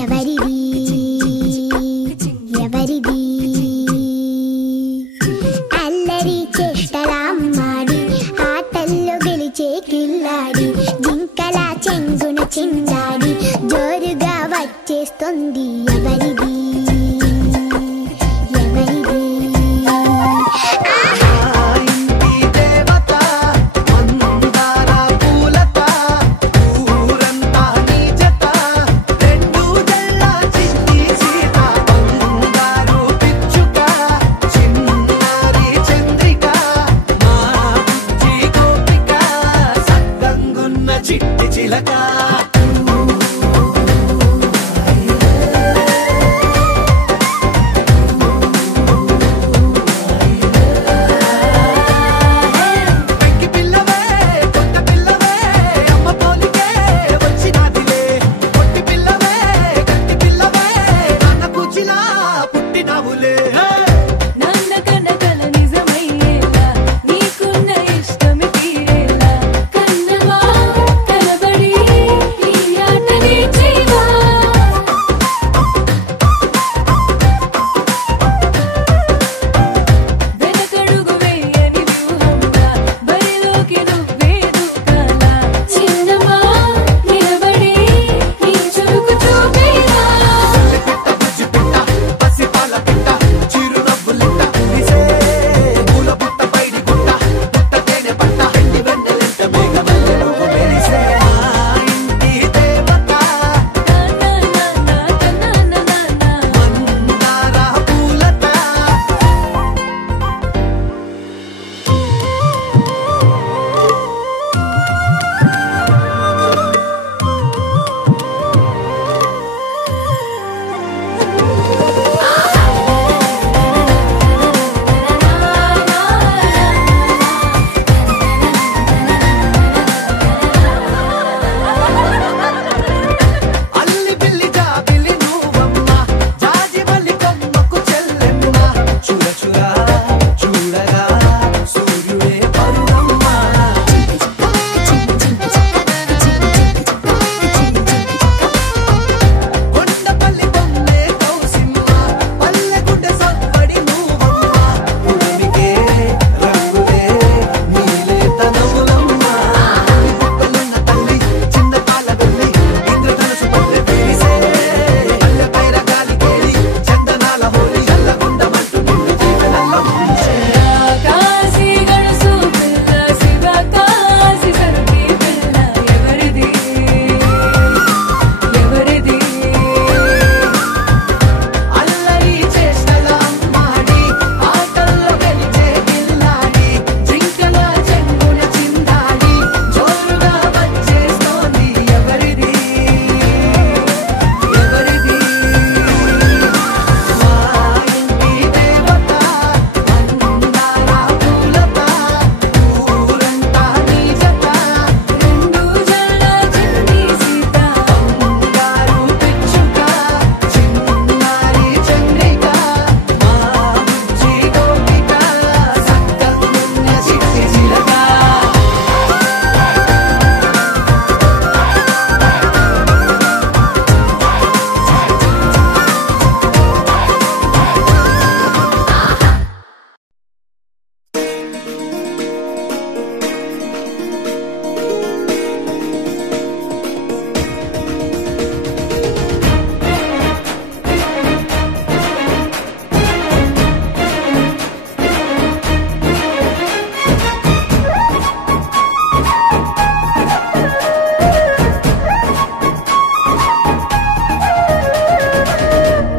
ఎవరిది ఎవరిది అల్లరి చేష్టలామ్మాడి ఆటల్లో గెలిచే కిల్లాడి జింకలా చెంగున చిందాడి జోరుగా వచ్చేస్తుంది ఎవరిది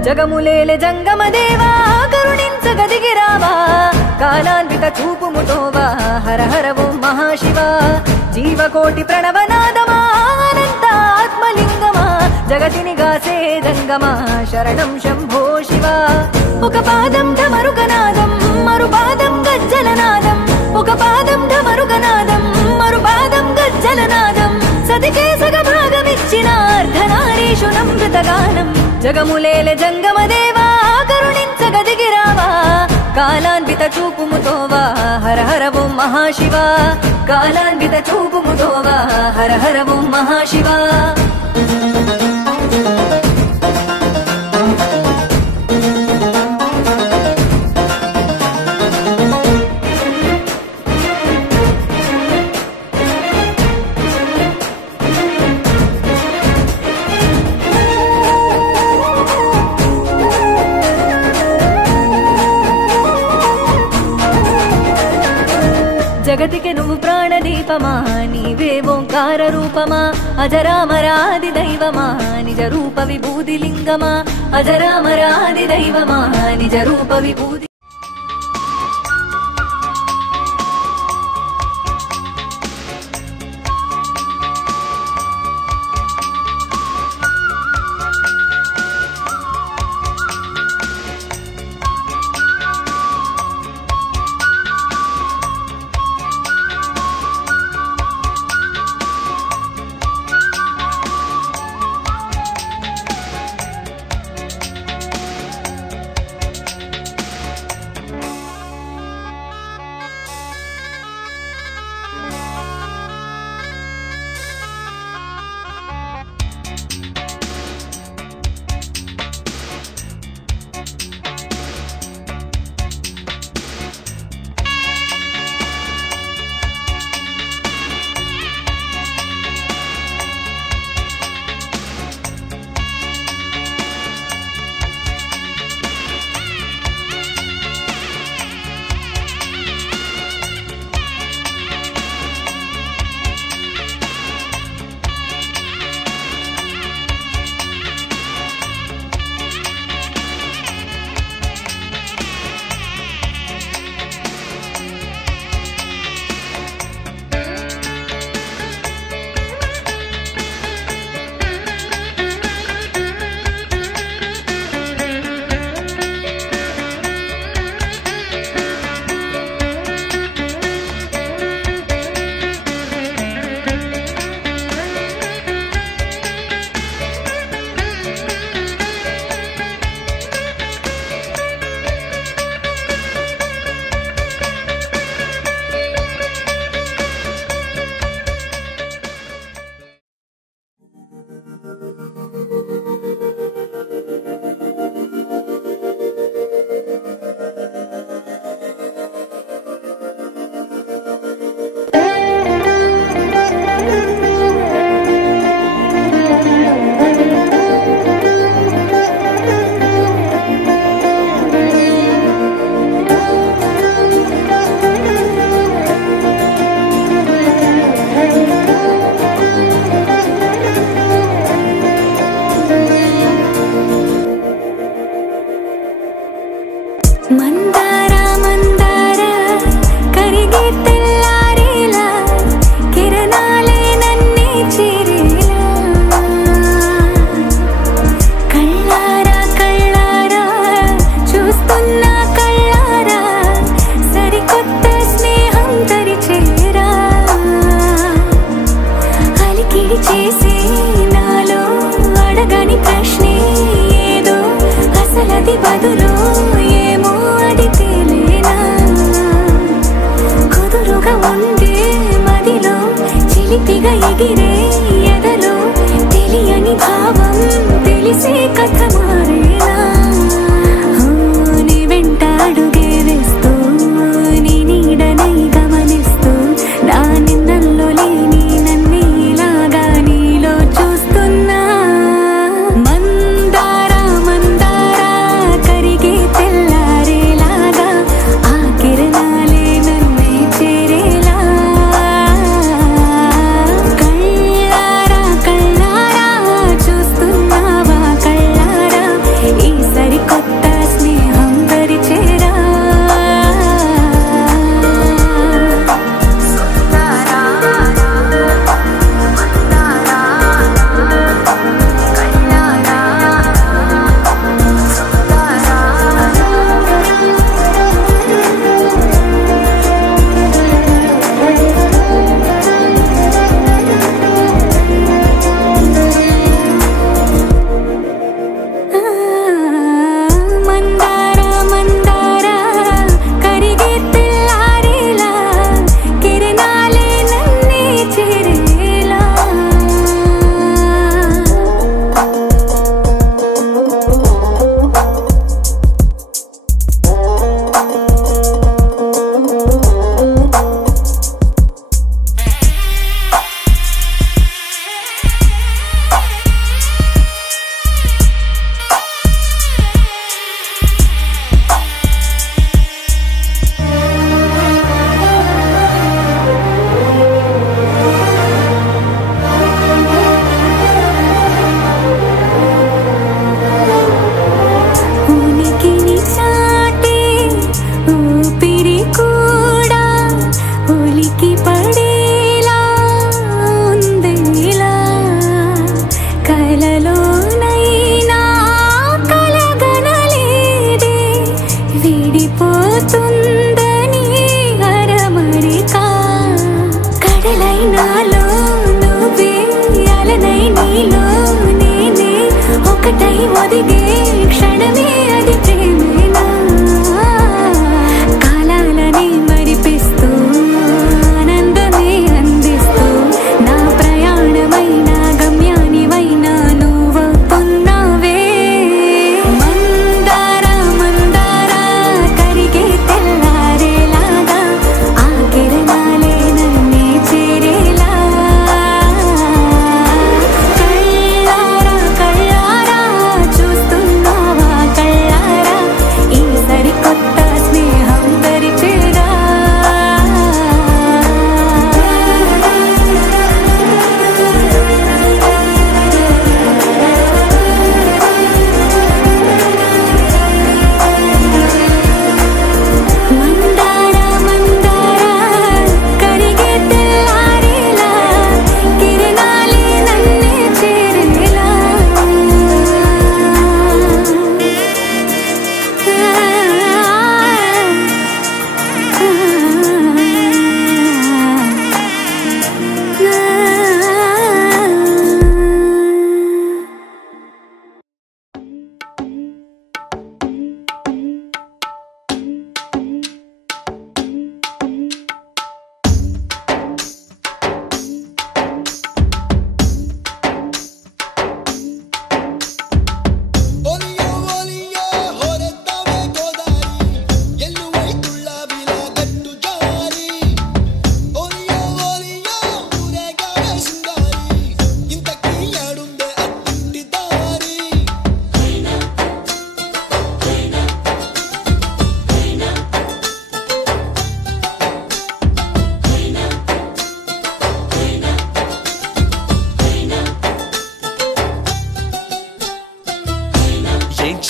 జగములేలే జంగమదేవా కరుణించగదిగిరావా కాలాన్విత చూపుముతోవా హర హర ఓం మహాశివ జీవకోటి ప్రణవనాదమా అనంత ఆత్మలింగమా జగతిని గాసే జంగమా శరణం శంభో శివ ఒక పాదం ఢమరుకనాదం మరు పాదం గజ్జలనాదం ఒక పాదం ఢమరుకనాదం మరు పాదం గజ్జలనాదం సతికే సగ భాగమిచ్చిన అర్ధనారీషు నమృతగానం జగములేలే జంగమదేవా కరుణించగదిగిరావా కాలాన్విత చూపుముతోవా హర హర ఓం మహాశివ కాలాన్విత చూపుముతోవా హర హర ఓం మహాశివ జగతికి నువ్వు ప్రాణదీపమా నీవే ఓంకార రూపమా అజరామరాది దైవమా నిజ రూప విభూతి లింగమా అజరామరాది దైవమా నిజ రూప విభూతి కరిగి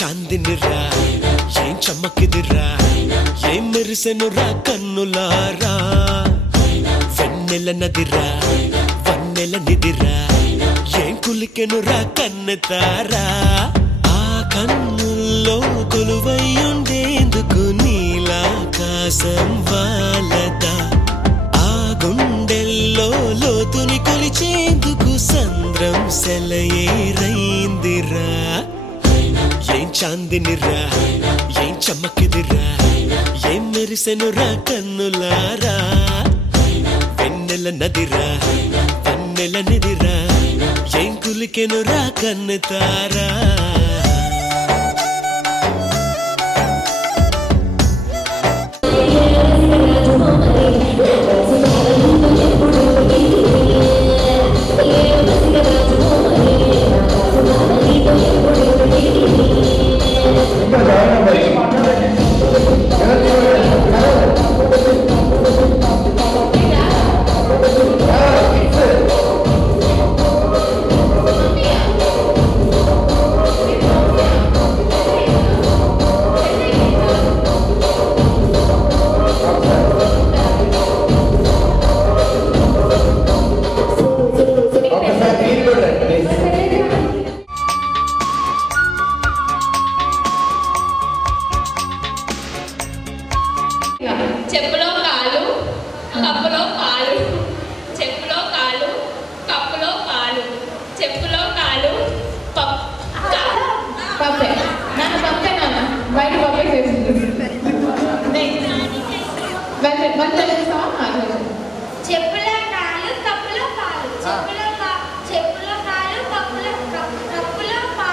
చాందినిరా ఏం చమ్మకిదిరా ఏం మెరిసెనురా కన్నులారా వెన్నెల నదిరా వన్నెల నిదిరా ఏం కులికెనురా కన్నెతారా ఆ కన్నుల్లో కొలువై ఉండేందుకు నీలాకాశం వాలదా ఆ గుండెల్లో లోతుని కొలిచేందుకు సంద్రం సెలయేరైందిరా ఏం చాందినిరా ఏం చమ్మకిదిరా ఏం మెరిసెనురా కన్నులారా వెన్నెల నదిరా వన్నెల నిదిరా ఏం కులికెనురా కన్నెతారా చెప్పులో కాలు కప్పులో పాలు చెప్పులో కాలు కప్పులో పాలు చెప్పులో కాలు పప్పే నాన్న పప్పే నాన్న బయట పప్పే చేసింది చెప్పుల కాలు కప్పులో పాలు చెప్పులో కాలు కప్పులో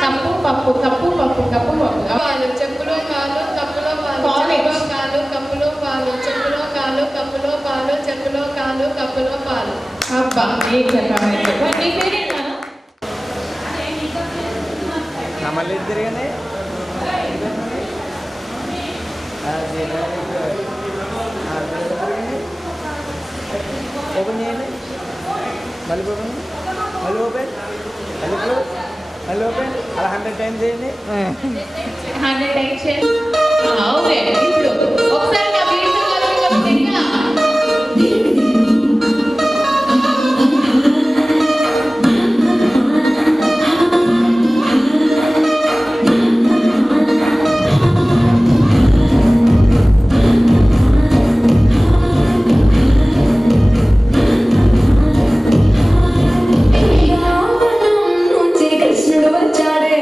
కప్పు పప్పు కప్పు పప్పు కప్పు పప్పు పాలు చెప్పులో కాలు కప్పులో పాలు కాలు కప్పులో పాలు చెప్పులో కాలు కప్పులో పాలు చెప్పులో కాలు కప్పులో పాలు అబ్బా ఏం చెప్పామైతే నీ పేరేనా మళ్ళీ తిరిగానే ఓపెన్ చేయండి మళ్ళీ ఓపెన్ మళ్ళీ ఓపెన్ మళ్ళీ క్లోజ్ మళ్ళీ ఓపెన్ అలా 100 టైమ్స్ చేయండి 100 టైమ్స్ ఓకే ఇప్పుడు ఒకసారి నా వీడియో చెప్తే కృష్ణుడు వచ్చాడే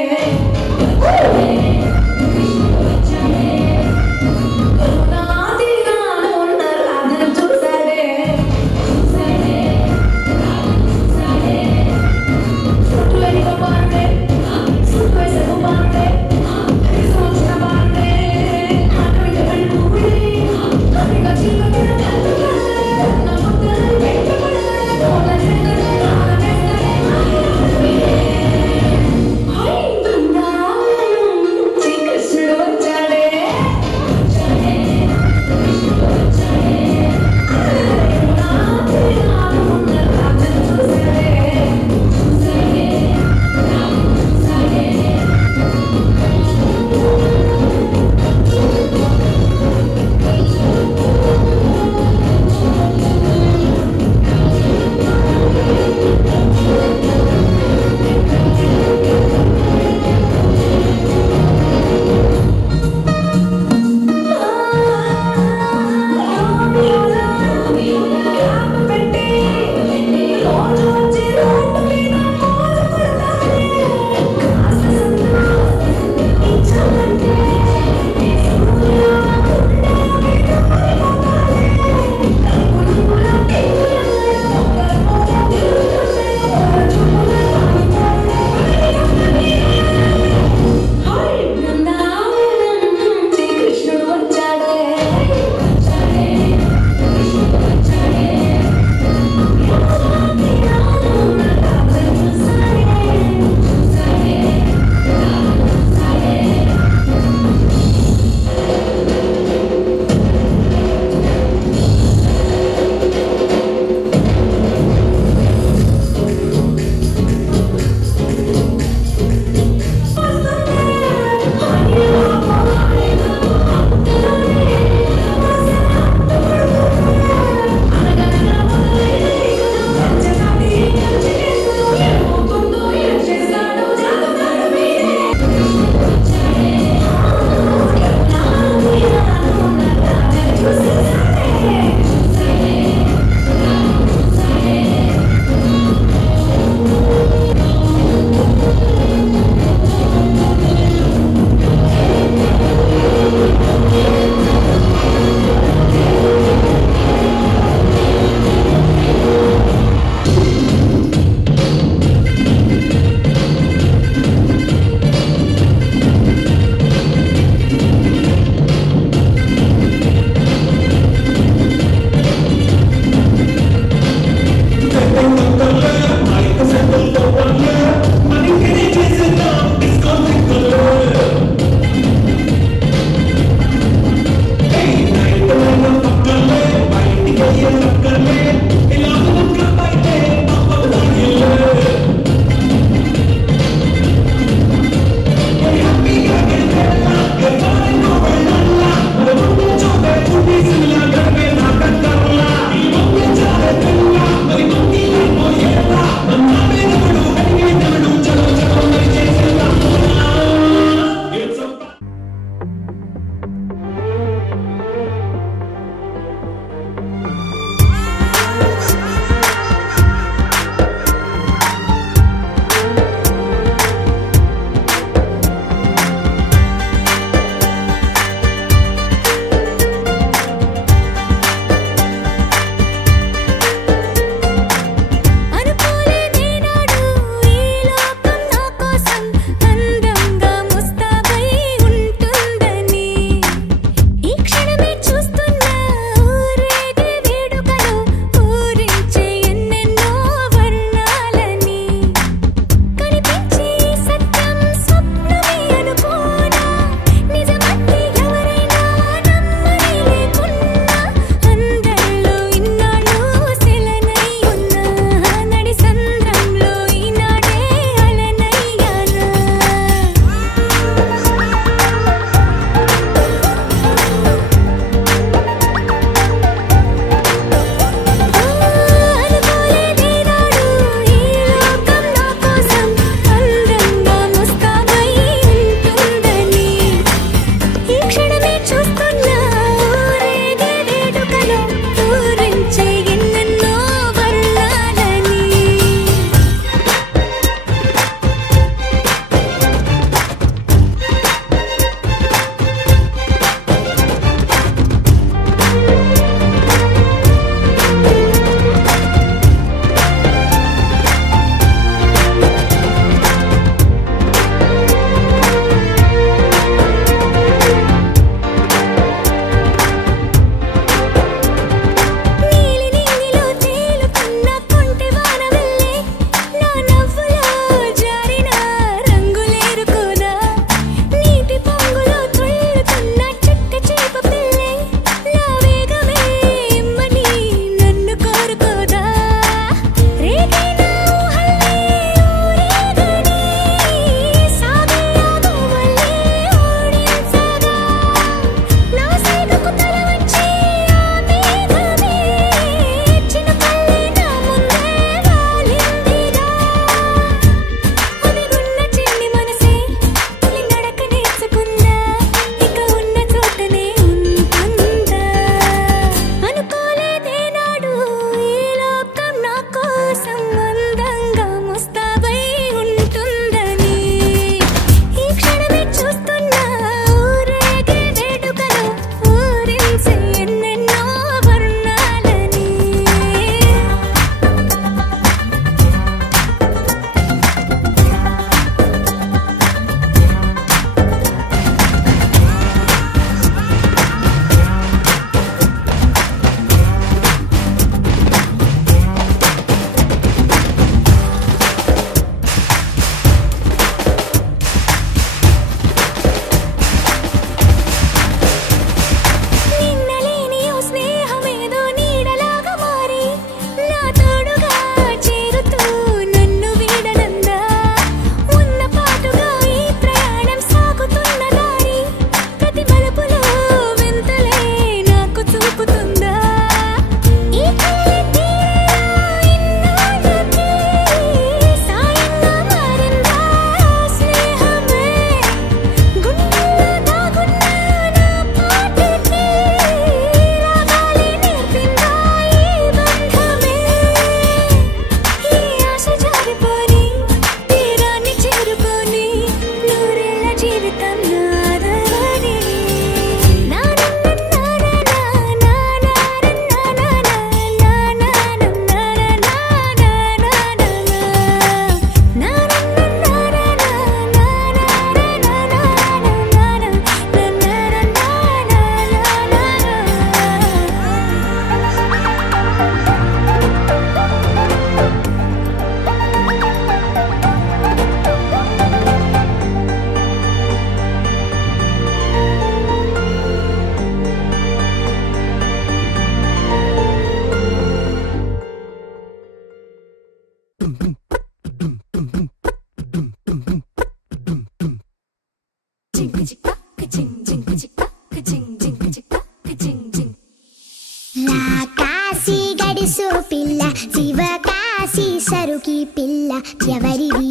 కాశీ గడుసు పిల్ల శివ కాశీ సరుకి పిల్ల ఎవరిది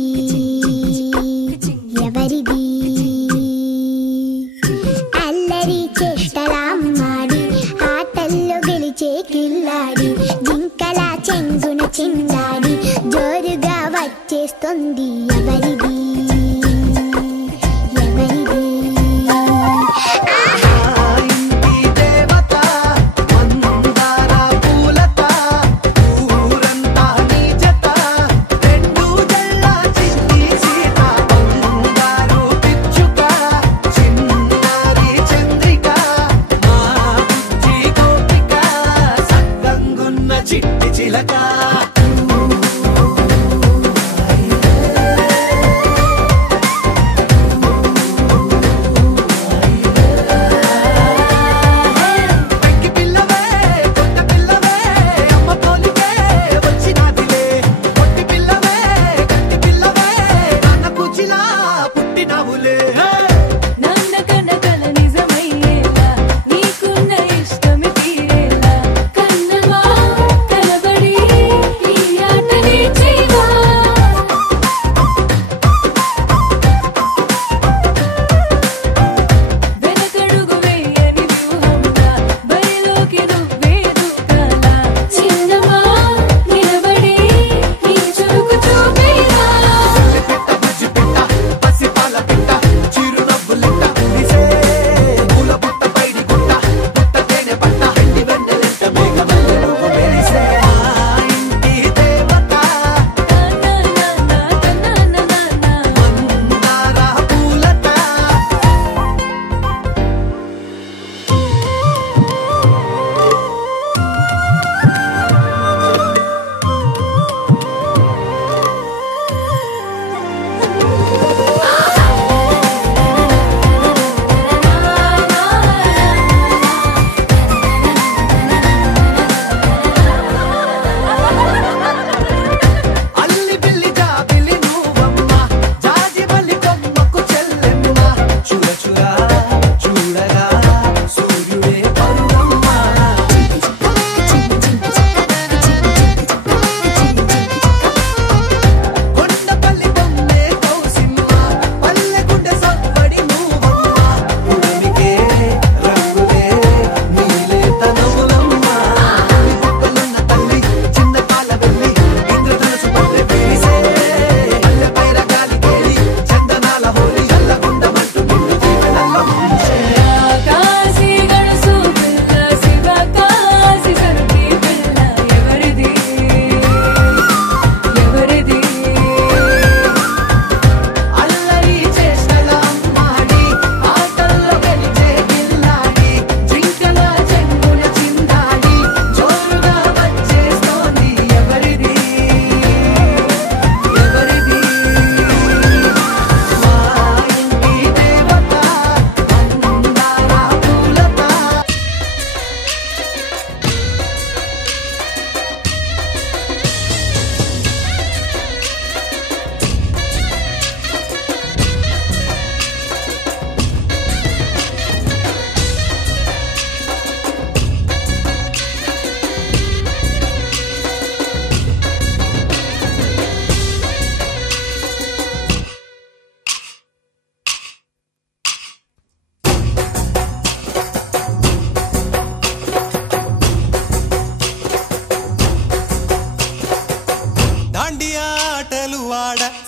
ఎవరిది అల్లరి చేష్టలామ్మాడి ఆటల్లో గెలిచే కిల్లాడి జింకల చెంగున చిందాడి జోరుగా వచ్చేస్తుంది ఎవరిది ఎవరిది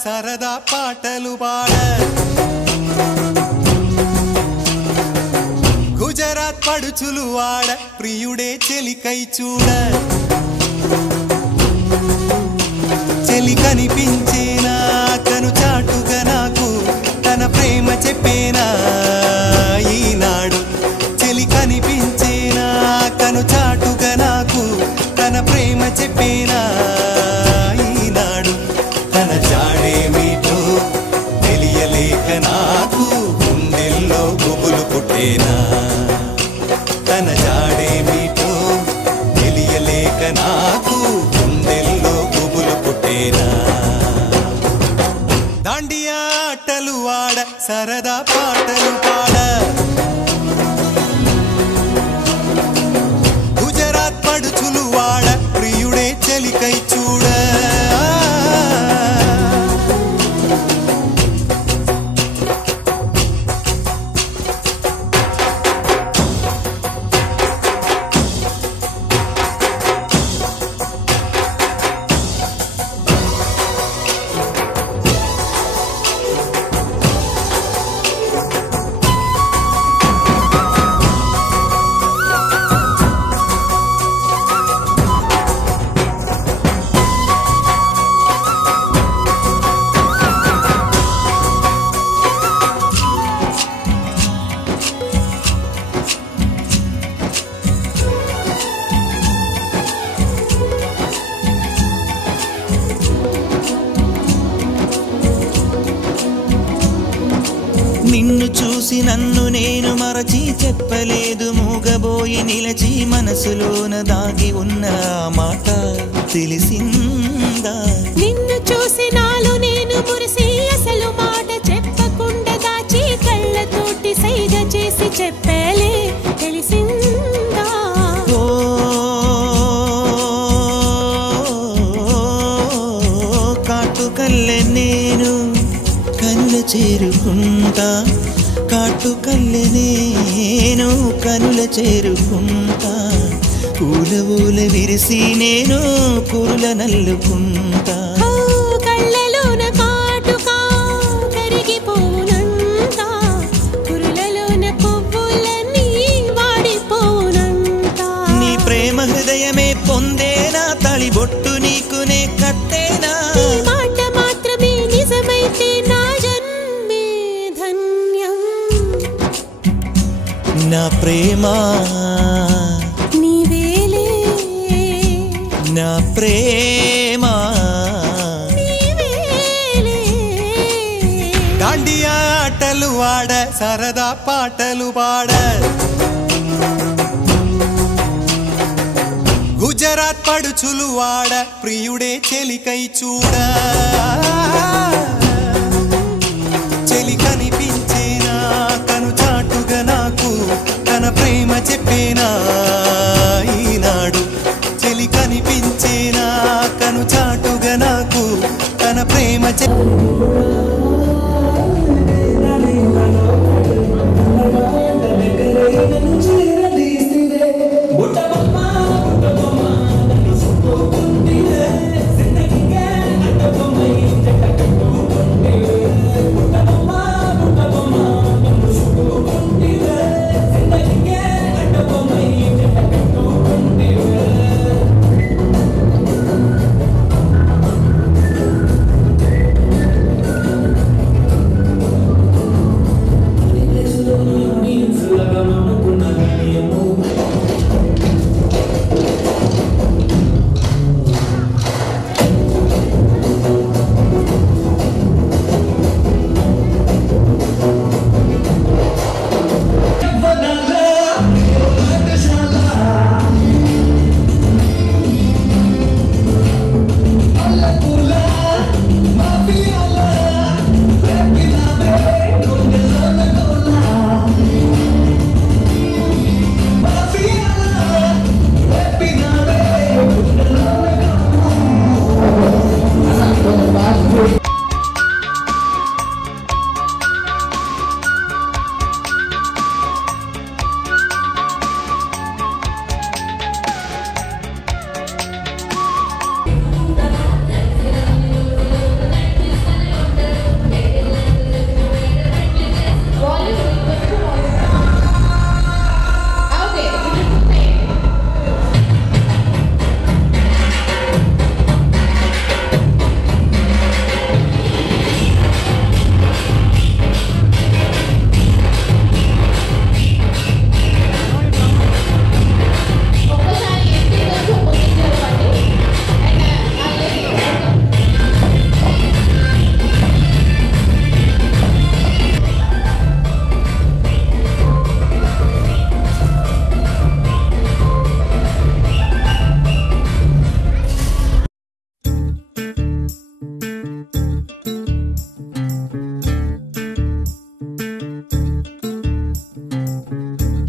సరదా పాటలు పాడ గుజరాత్ పడుచులు వాడ ప్రియుడే చెలికై చూడ చెలి కనిపించేనా కను చాటుగా నాకు తన ప్రేమ చెప్పేనా ఈనాడు చెలి కనిపించేనా కను చాటుగా నాకు తన ప్రేమ చెప్పేనా ఈనాడు తన జాడేమిటో తెలియలేక నాకు గుండెల్లో గుబులు పుట్టేనా తన జాడేమిటో తెలియలేక నాకు గుండెల్లో గుబులు పుట్టేనా దాండియా ఆటలు ఆడ సరదా పాటలు పాడ నిన్ను చూసి నన్ను నేను మరచి చెప్పలేదు మూగబోయి నిలచి మనసులోన దాగి ఉన్న మాట తెలిసిందా నిన్ను చూసి నాలో నేను మురిసి అసలు మాట చెప్పకుండా దాచి కళ్ళతోటి సైగ చేసి చెప్పలే తెలిసిందా కాటుకల్లె నేను కనుల చేరుకుంటా కాటుకల్లె నేను కనుల చేరుకుంటా పూల ఊల విరిసి నేను కురుల నల్లుకుంటా కళ్ళలోన కాటుకా కరిగిపోనంతా కురులలోన పువ్వులన్నీ వాడిపోనంతా నీ ప్రేమ హృదయమే పొందేనా తళిబొట్టు నీకునే కట్టేనా మాట మాత్రమే నిజమైతే నా జన్మే ధన్యం నా ప్రేమ నీవేలే నా ప్రేమ నీవేలే దాండియా ఆటలు ఆడ సరదా పాటలు పాడ గుజరాత్ పడుచులు వాడ ప్రియుడే చెలికై చూడ చెలి కనిపించేనా కను చాటుగా నాకు తన ప్రేమ చెప్పేనా ఈనాడు చెలి కనిపించేనా కను చాటుగా నాకు తన ప్రేమ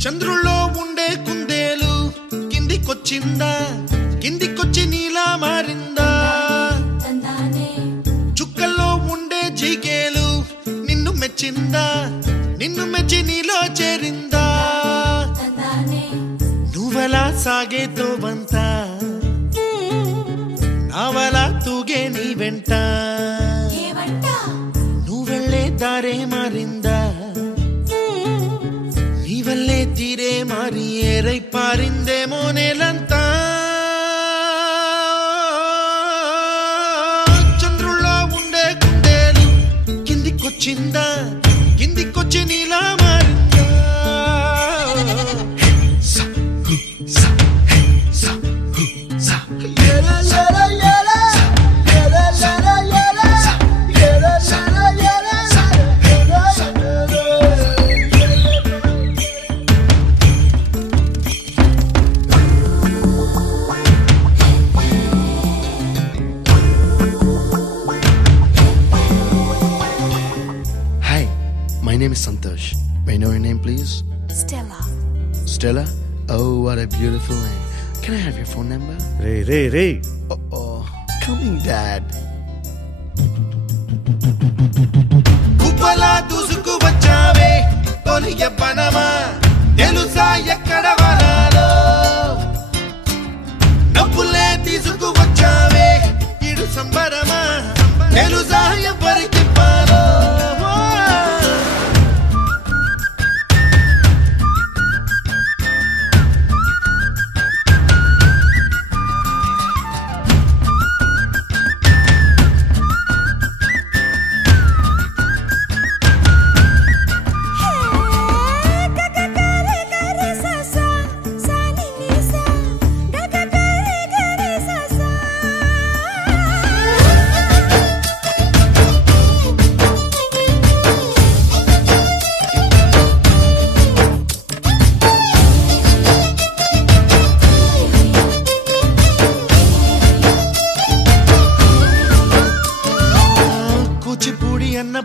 చంద్రుల్లో ఉండే కుందేలు కిందికొచ్చిందా కిందికొచ్చి నీలా మారిందా చుక్కల్లో ఉండే జిగేలు నిన్ను మెచ్చిందా నిన్ను మెచ్చి నీలో చేరిందా నువ్వలా సాగేతో బంత నావలా తూగే నీ వెంట నువ్వెళ్ళే దారే మారిందా నీవల్లే తీరే మారి ఏరై పారిందేమో నేలంతా చంద్రుల్లో ఉండే కుందేలు కిందికొచ్చిందా కిందికొచ్చి నీలా మారిందా your name, please? Stella. Stella? Oh, what a beautiful name. Can I have your phone number? Ray Oh, coming, Dad. కుప్పలా దూసుకు వచ్చావే తొలియ పనమా తెలుసా ఎక్కడ వనాలో డబ్బులే తీసుకు వచ్చావే ఇడు సంబరమా తెలుసా ఎవరికి పాలో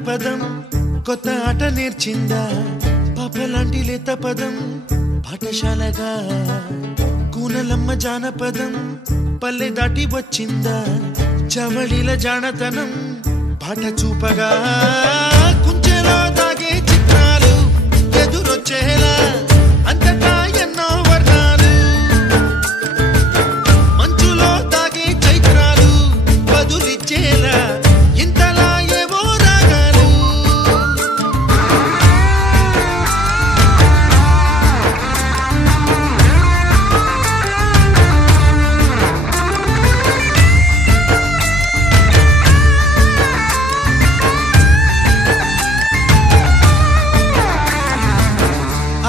పదం కొత్త ఆట నేర్చిందా పాపలాంటి లేత పదం పాఠశాలగా కూనలమ్మ జానపదం పల్లె దాటి వచ్చిందా చవళిల జానతనం పాట చూపగా కుంచెలో దాగే చిత్రాలు ఎదురొచ్చేలా అంతటా ఎన్నో వర్ణాలు మంచులో దాగే చైత్రాలు బదులిచ్చేలా ఇంతలా ఏవో రాగాలు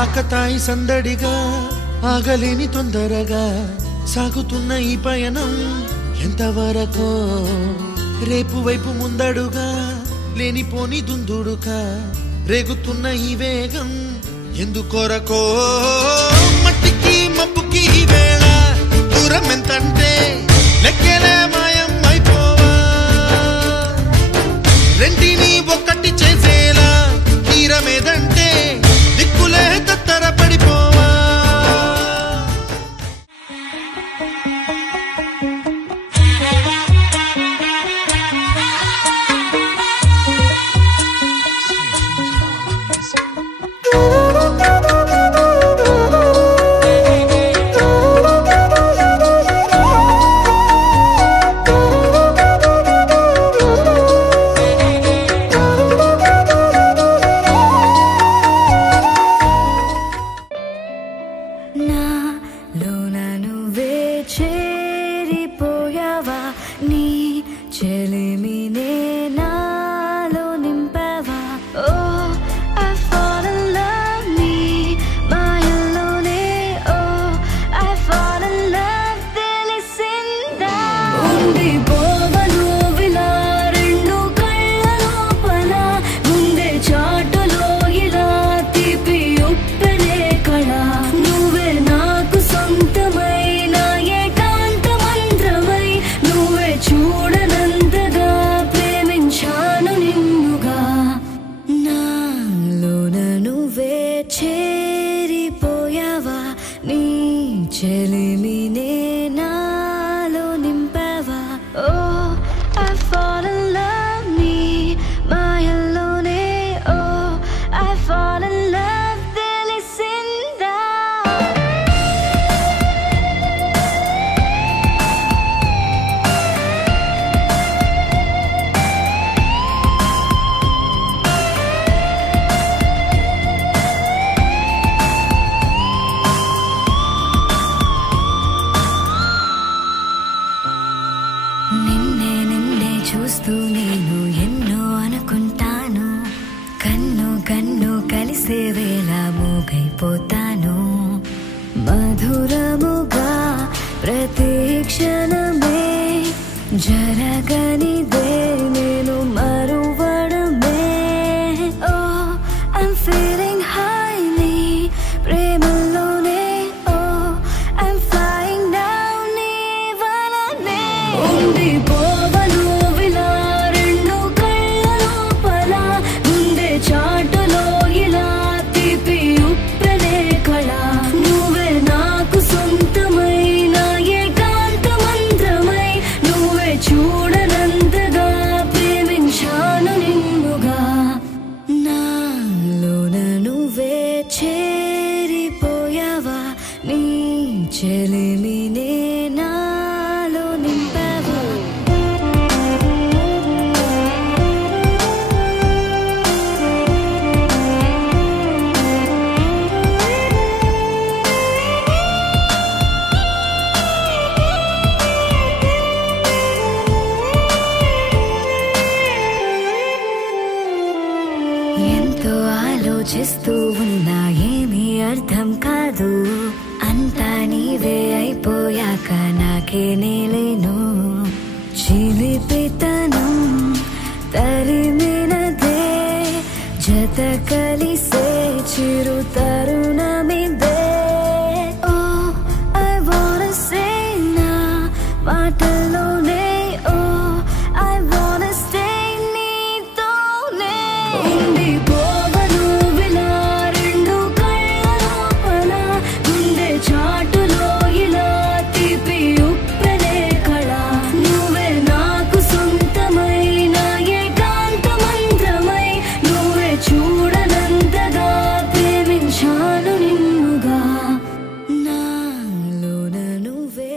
ఆకతాయి సందడిగా ఆగలేని తొందరగా సాగుతున్న ఈ పయనం ఎంతవరకో రేపు వైపు ముందడుగా లేనిపోని దుందుడుగా రేగుతున్న ఈ వేగం ఎందుకొరకో మట్టికి మబ్బుకి ఈ వేళ దూరం ఎంతంటే లెక్కలే మాయం అయిపోవా రెంటిని ఒక్కటి చేసేలా తీరమేదంటే దిక్కులే తత్తర పడిపోవా చూస్తూ నేను ఎన్నో అనుకుంటాను కన్ను కన్ను కలిసే వేళ మూగైపోతాను మధురముగా ప్రతి క్షణమే జరగనిదే నేను మరువడమే ఓ I'm feeling high నీ ప్రేమలోనే ఓ I'm flying down నీ వలనే ఉండిపోవను విలా రెండు కళ్ళ లోపల ముందే చాటులో ఇలా తీపి చేరిపోయావా నీ చెలిమినే నాలో నింపావా ఎంతో ఆలోచిస్తూ ఉన్నా ఏమీ అర్థం కాదు అంతా నీవే అయిపోయాక నాకే నేలేను చిలిపితనం తరిమినదే జత కలిసే చిరు తరుణమిదే ఓ ఐ వాంట్ సే నా మాటలోనే ఓ ఐ వాంట్ స్టే నీతోనే ఉండిపోవను విలా రెండు కళ్ళ లోపల గుండె చాటులో ఇలా తీపి ఉప్పెనే కళ నువ్వే నాకు సొంతమైన ఏకాంత మంత్రమై నువ్వే చూడనంతగా ప్రేమించాను నిన్నుగా నాలోన నువ్వే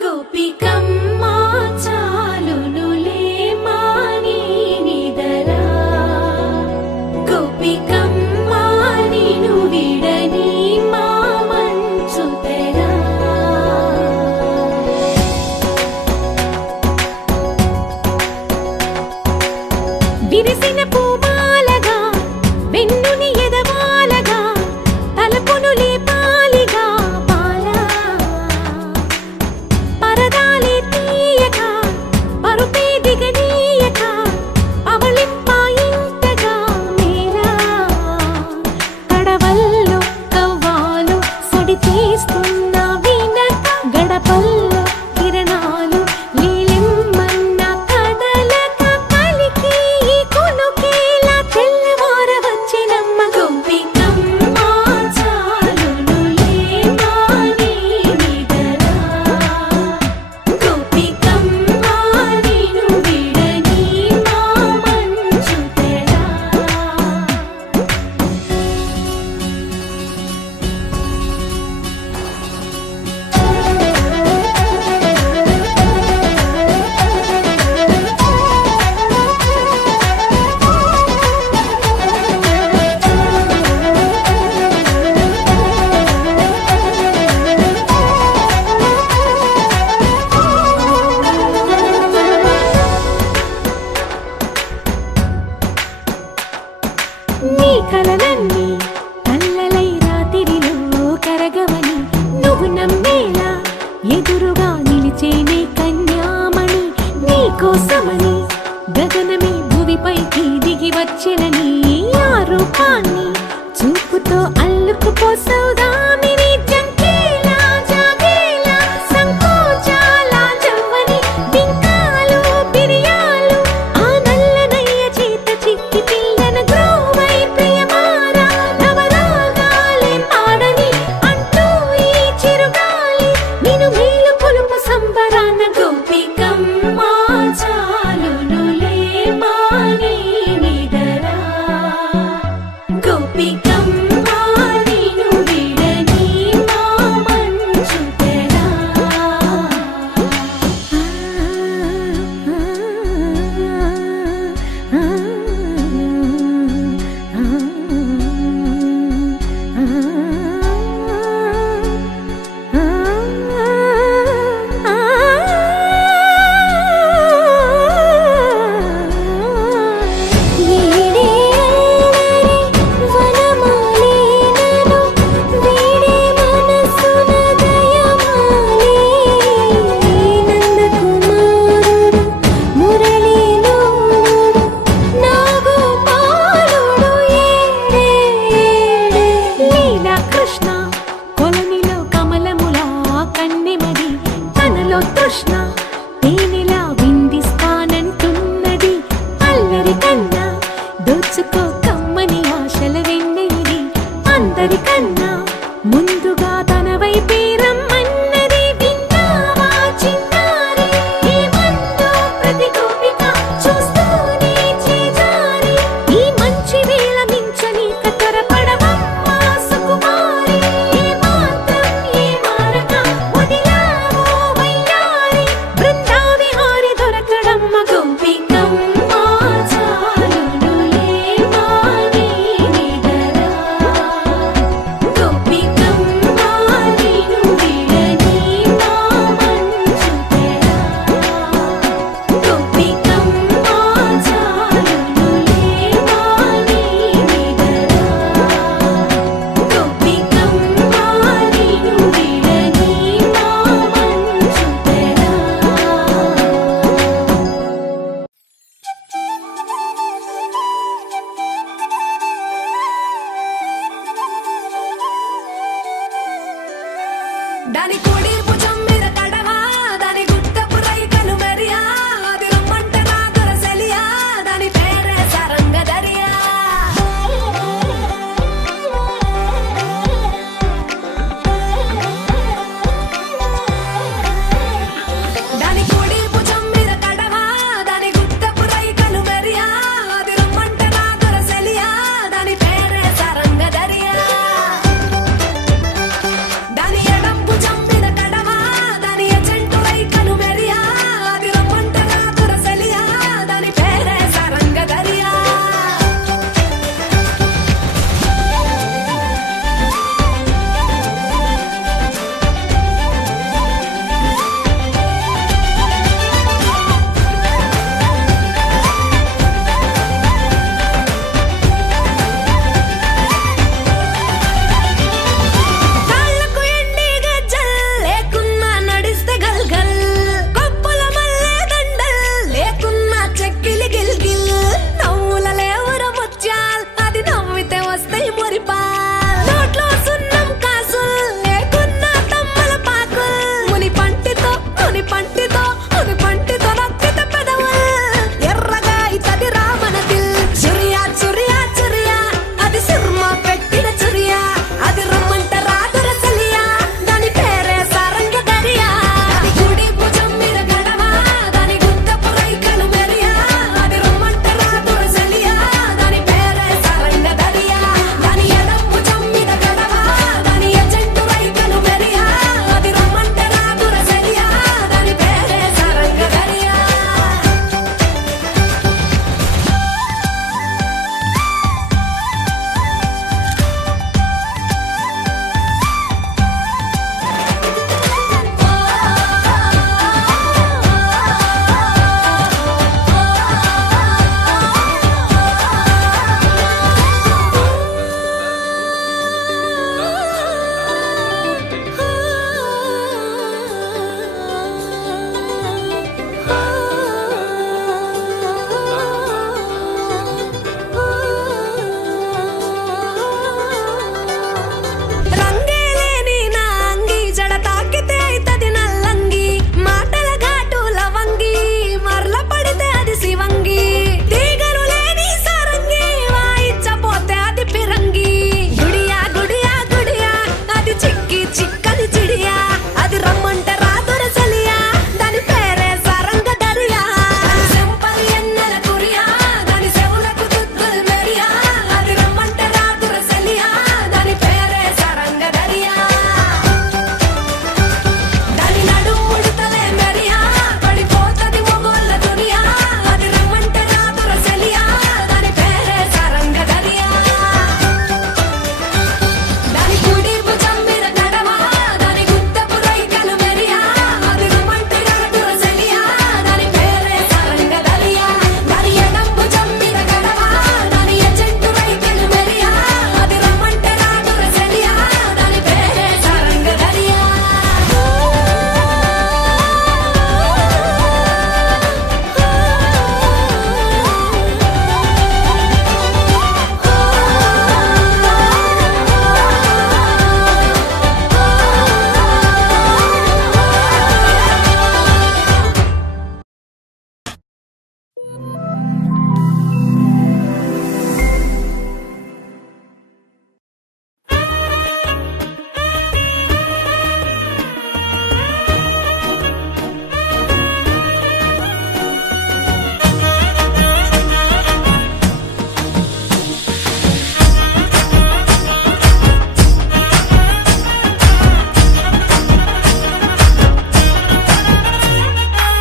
గోపికమ్మా చాలునులే మాని నిదరా గోపికమ్మా నిను విడని మా మంచు తెరా విరిసిన పూమాలగా వెన్నుని ఎదవాలగా తలపును లేపాలిగా పాలా పరదాలే తీయక పరుపే దిగనీయక అవలింపాయింతగా మేరా కడవల్లో కవ్వాలు సడి చేస్తున్న వినక గడపల్లో కిరణాలు నీలిమ్మన్న కదలక పలికి ఈ కొనుకేలా తెల్లవార వచ్చినమ్మ గోపికమ్మ చాలునులే మాని నిదరా గోపికమ్మ నిను విడని మా మంచు తెరా నీ కలలన్నీ కళ్ళలై రాత్రిలో కరగవని నువ్వు నమ్మేలా ఎదురుగా నిలిచేనే కన్యామణి నీ కోసమని గగనమే భువిపైకి దిగి వచ్చెనని ఆ రూపాన్ని చూపుతో అల్లుకుపోసౌదామిని జంకేలా జాగేలా సంకోచాల జవ్వని బింకాలు బిరియాలు ఆ నల్లనయ్య చేత చిక్కి పిల్లన గ్రోవై ప్రియమారా నవరాగాలే పాడని అంటూ ఈ చిరుగాలి నిన్ను మేలు పొలుపు సంబరాన గోపికమ్మ చాలునులే మాని నిదరా గోపికమ్మ కృష్ణ కొలనిలో కమలములా కన్నెమది తనలో తృష్ణ తేనెలా విందిస్తానంటున్నది అల్లరి కన్నా దోచుకో కమ్మని ఆశల వెన్నెయిది అందరికన్నా ముందుగా తన వైపే రమ్మన్నది విన్నావా చిన్నారి ఏమందో ప్రతి గోపిక చూస్తూనే చేజారి ఈ మంచి వేళ మించని కతరపడవమ్మా సుకుమారి ఏ మాత్రం ఏ మారక వదిలావో వయ్యారి బృందావిహారి దొరకడమ్మ గోపికమ్మ చాలునులే మాని నిదరా గోపికమ్మ నిను విడని మా మంచు తెరా గోపికమ్మ చాలునులే మాని నిదరా గోపికమ్మ నిను విడని మా మంచు తెరా దాని కోడి భుజం మీద కడవా దాని గుట్టపు రైకలు మెరియా అది రమ్మంట నా దొరసెలియా దాని పేరే సరంగదరియా దాని కోడి భుజం మీద కడవా దాని గుట్టపు రైకలు మెరియా అది రమ్మంట నా దొరసెలియా దాని పేరే సరంగదరియా దాని ఎడం భుజం మీద కడవా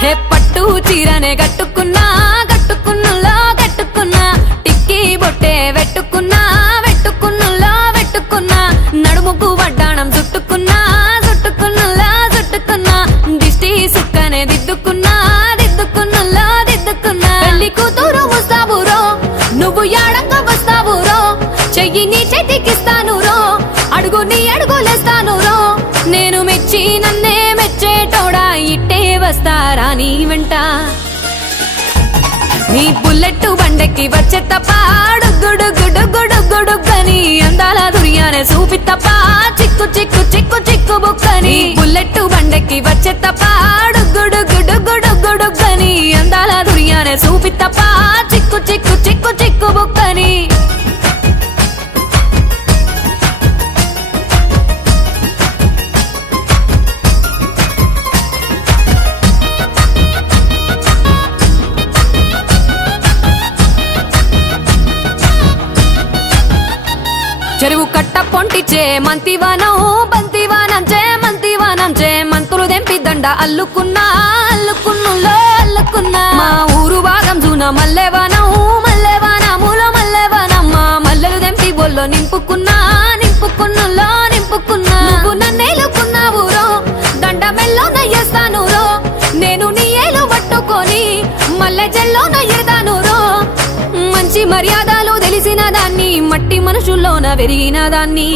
హే పట్టు చీరనే కట్టుకున్నా కట్టుకున్నులో కట్టుకున్నా టిక్కీ బొట్టే వెట్టుకున్నా వెట్టుకున్నులో వెట్టుకున్నా నడుముకు వడ్డాణం చుట్టుకున్నా చుట్టుకున్నులో చుట్టుకున్నా దిష్టి సుక్కనే దిద్దుకున్నా దిద్దుకున్నులో దిద్దుకున్నా పెళ్లి కూతురు వస్తావురో నువ్వు యాడంగా వస్తావురో చెయ్యి నీ చేతికిస్తాను రో అడుగు నీ అడుగులేస్తాను రో నేను మెచ్చి నన్నే మెచ్చేటోడా ఇట్టే వస్తారా నీ వెంట నీ బుల్లెట్ బండెక్కి వచ్చే తప్ప గుడుగుడుగుడుగుడుగుడుగని అందాల దుర్యానే చూపి తప్ప చిక్కు చిక్కు చిక్కు చిక్కు బుక్కని బుల్లెట్ బండెక్కి వచ్చే తప్ప గుడుగుడుగుడుగుడుగని అందాల దుర్యానే చూపి తప్ప చిక్కు చిక్కు చిక్కు చిక్కు బుక్కని చెరువు కట్ట పొంటిచే మంతివానం బంతివానం చే మంతివానం చే మంతులు దెంపి దండ అల్లుకున్నా అల్లుకున్నులో అల్లుకున్నా మా ఊరు భాగం జూన మల్లెవానం మల్లెవానములో మల్లెవానమ్మ మల్లెలు దెంపి బొల్లో నింపుకున్నా నింపుకున్నులో నింపుకున్నా నువ్వు నన్నేలుకున్నావు రో దండ మెల్లో నయ్యేస్తాను రో నేను నీ ఏలు పట్టుకొని మల్లె జల్లో నయ్యేదాను రో మంచి మర్యాదలు తెలిసిన దాన్ని మట్టి మనుషుల్లోన పెరిగిన దాన్ని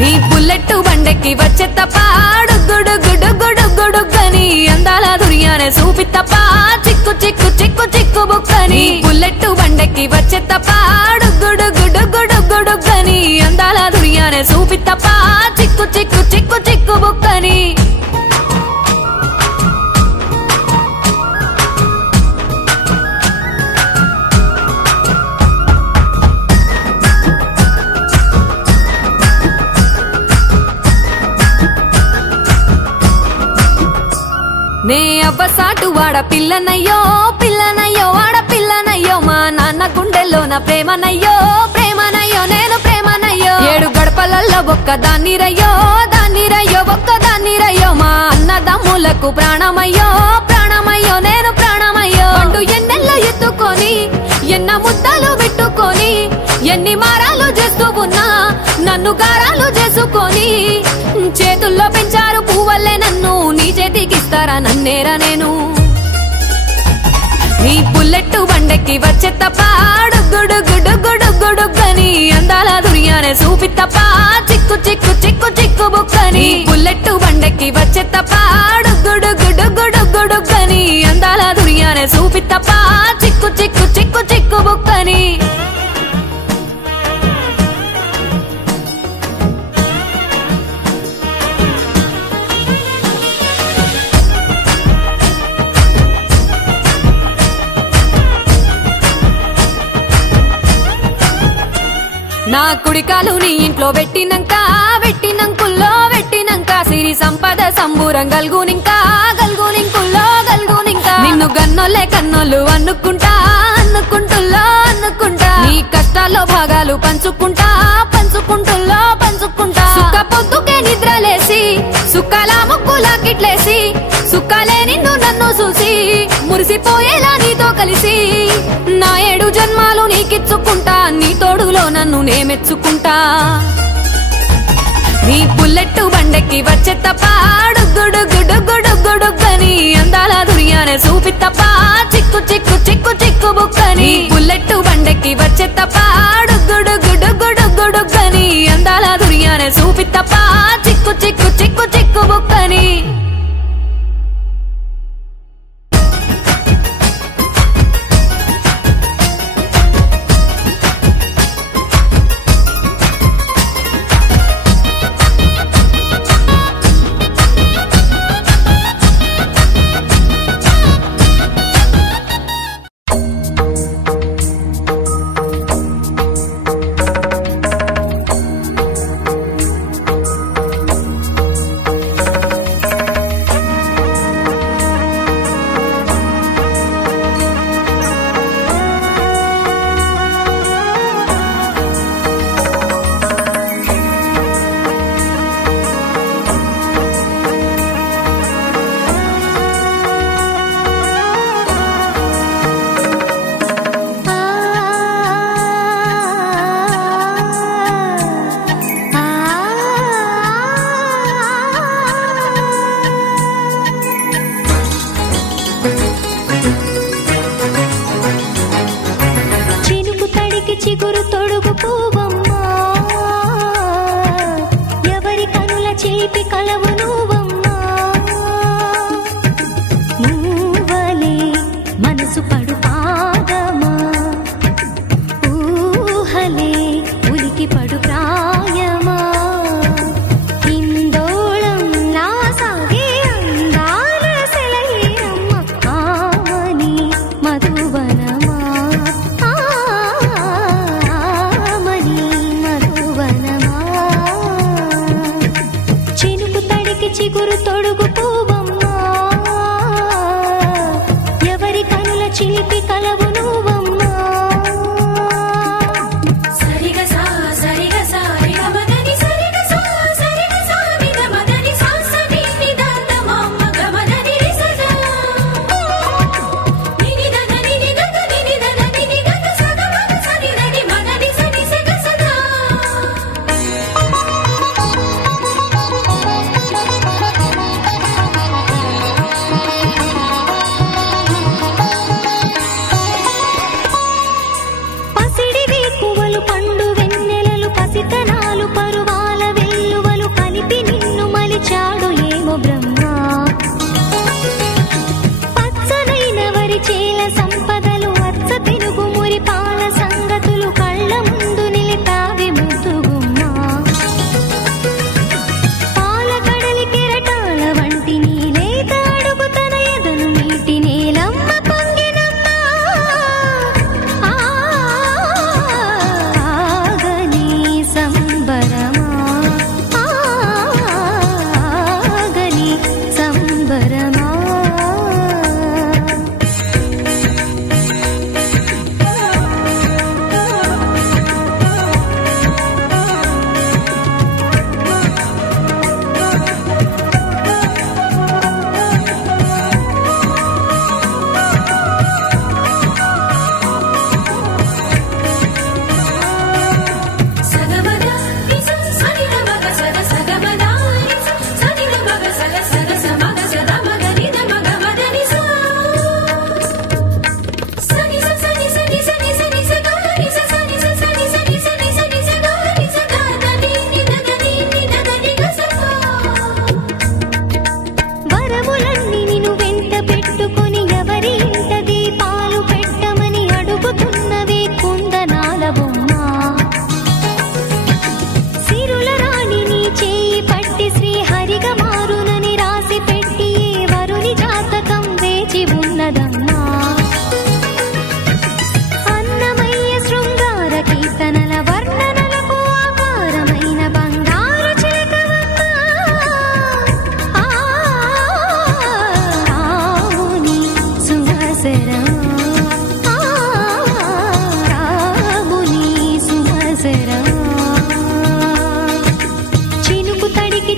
నీ బుల్లెట్ బండెక్కి వచ్చే తప్ప గుడుగుడుగుడుగుడుగని అందాల దుర్యానే చూపి తప్ప చిక్కు చిక్కు చిక్కు చిక్కు బుక్కని బుల్లెట్ బండెక్కి వచ్చే తప్ప గుడుగుడుగుడుగుడుగని అందాల దుర్యానే చూపి తప్ప చిక్కు చిక్కు చిక్కు చిక్కు బుక్కని నే అవ్వసాటు వాడ పిల్లనయ్యో పిల్లనయ్యో వాడ పిల్లనయ్యో మా నాన్న గుండెల్లోన ప్రేమనయ్యో ప్రేమనయ్యో నేను ప్రేమనయ్యో 7 గడపలల్లో ఒక్కదాన్ని రయ్యో దాన్ని రయ్యో ఒక్కదాన్ని రయ్యో మా అన్నదమ్ములకు ప్రాణమయ్యో ప్రాణమయ్యో నేను ప్రాణమయ్యో అంటూ ఎన్నెల్లో ఎత్తుకొని ఎన్న ముద్దలు పెట్టుకొని ఎన్ని మారాలు చేస్తూ ఉన్నా నన్ను గారాలు చేసుకొని చేతుల్లో పెంచారు పువ్వల్లే నన్ను నీ చేతికిస్తారా నన్నేరా నేను నీ బుల్లెట్ బండెక్కి వచ్చే తప్ప గుడుగుడుగుడుగుడుగని అందాల దుర్యానే చూపి తప్ప చిక్కు చిక్కు చిక్కు చిక్కు బుక్కని బుల్లెట్ బండెక్కి వచ్చే తప్ప గుడుగుడుగుడుగుడుగని అందాల దుర్యానే చూపి తప్ప చిక్కు చిక్కు చిక్కు చిక్కు బుక్కని నా కుడికాలు నీ ఇంట్లో పెట్టినంకుల్లో పెట్టినంక సిరి సంపద సంబూరం గల్గునింకా గల్గునింకుల్లో గల్గునింకా నిన్ను గన్నోలే కన్నోళ్ళు అనుకుంటా అనుకుంటుల్లో అనుకుంటా నీ కష్టాల్లో భాగాలు పంచుకుంటా పంచుకుంటుల్లో పంచుకుంటా సుఖ పొద్దుకే నిద్రలేసి సుఖాల ముక్కులా కిట్లేసి సుఖాలే నిన్ను నన్ను చూసి మురిసిపోయేలా నీతో కలిసి నా 7 జన్మాలు నీకిచ్చుకుంటా నీ తోడులో నన్ను నే మెచ్చుకుంటా నీ బుల్లెట్ బండెక్కి వచ్చే తప్ప గుడుగుడుగుడుగుడుగని అందాల దుర్యానే చూపి తప్ప చిక్కు చిక్కు చిక్కు చిక్కు బుక్కని బుల్లెట్ బండెక్కి వచ్చే తప్ప గుడుగుడుగుడుగుడుగని అందాల దుర్యానే చూపి తప్ప చిక్కు చిక్కు చిక్కు చిక్కు బుక్కని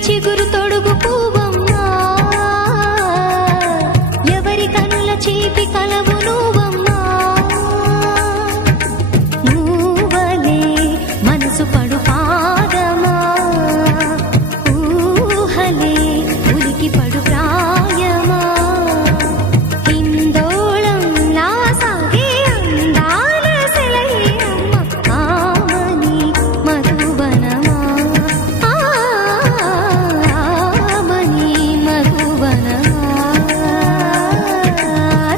చిగురు తొడుగు పువ్వమ్మా ఎవరి కనుల చీపి కలవు నువ్వమ్మా నువ్వలే మనసు పడు పాదమా ఊహలే ఉలికి పడు ప్రాయమా హిందోళం నా సాగే అందాల సెలయేమ్మ ఆమని మధువనమా ఆమని మధువనమా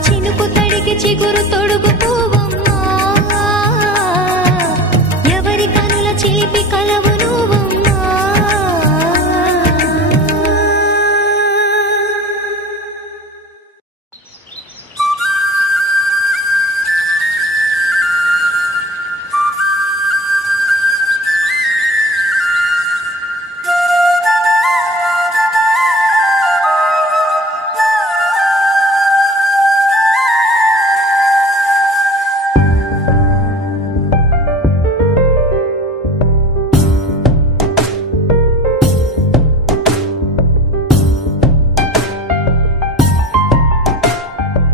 చినుకు తడికి చిగురు తొడుగు పువ్వమ్మా ఎవరి కనుల చిలిపి కలవు నువ్వమ్మా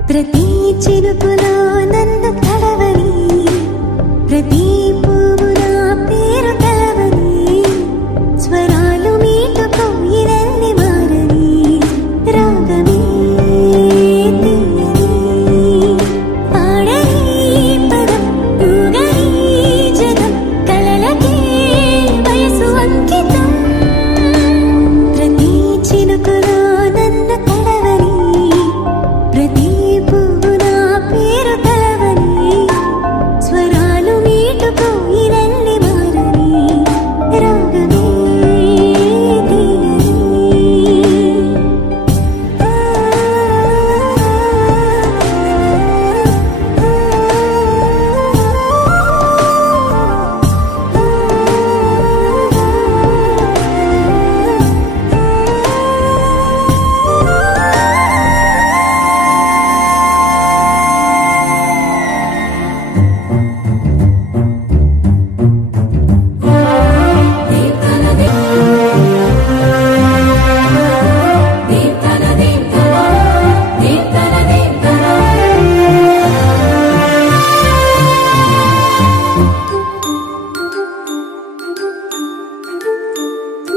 ప్రతి చినుకులో నన్ను తడవని ప్రతి పువ్వు నా పేరు తెలవని స్వరాలు మీటు కోయిలల్ని మారని రాగమే తీయని పాడని పదం ఊగని జగం కలలకే వయసు అంకితం ప్రతి చినుకులో నన్ను తడవని ప్రతి పువ్వు నా పేరు తెలవని స్వరాలు మీటు కోయిలల్ని మారని రాగమే తీయని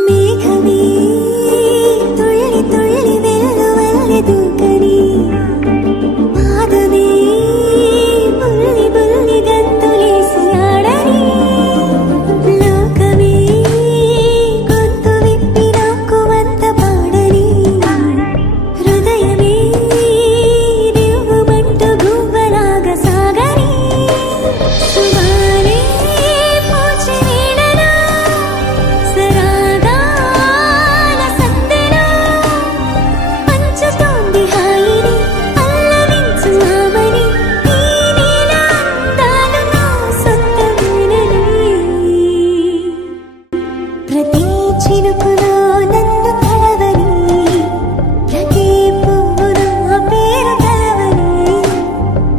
మేఘమే తుళ్ళి తుళ్ళి వెల్లువల్లి దూకని పాదమే బుల్లి బుల్లి గంతులేసి ఆడని లోకమే గొంతు విప్పి నాకు వంత పాడని హృదయమే దివ్వుమంటూ గువ్వలాగా సాగని సువాలే పూచి నీడలో సరాగాల సందెలో పంచుతోంది హాయిని అల్లవించు ఆమని ఈ నీల అందాలు నా సొంతమేనని ప్రతి చినుకులో నన్ను తడవని ప్రతి పువ్వు నా పేరు తెలవని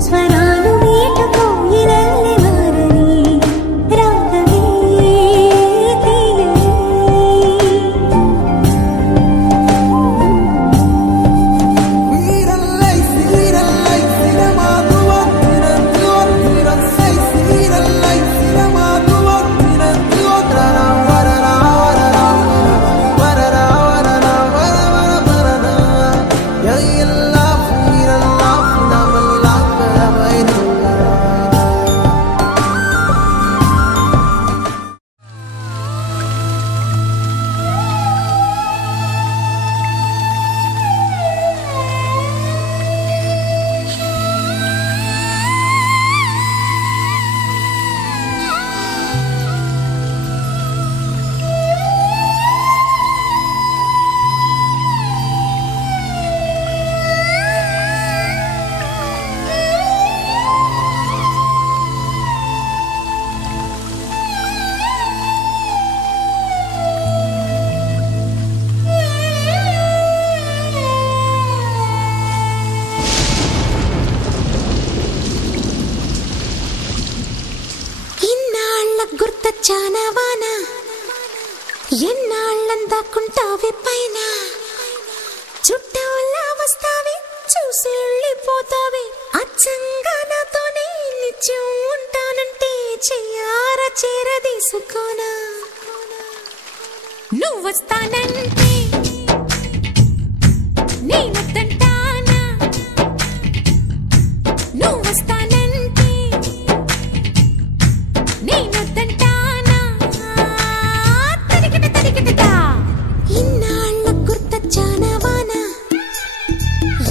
స్వరాలు మీటు కోయిలల్ని మారని రాగమే తీయని What ఇన్నాళ్ళందాకుంటావే పైన చుట్టూలా వస్తావే చూసి వెళ్ళిపోతావే అచ్చంగా నాతోనే నిత్యం ఉంటానంటే చెయ్యారా చేరదీసుకోనా నువ్వు వస్తానంటే నేనొద్దంటానా నువ్వు వస్తానంటే నేనొద్దంటానా తరిగిట తరిగిటదా ఇన్నాళ్ళ గుర్తొచ్చానా వాన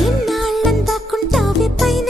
ఎన్నాళ్ళందాకుంటావే పైన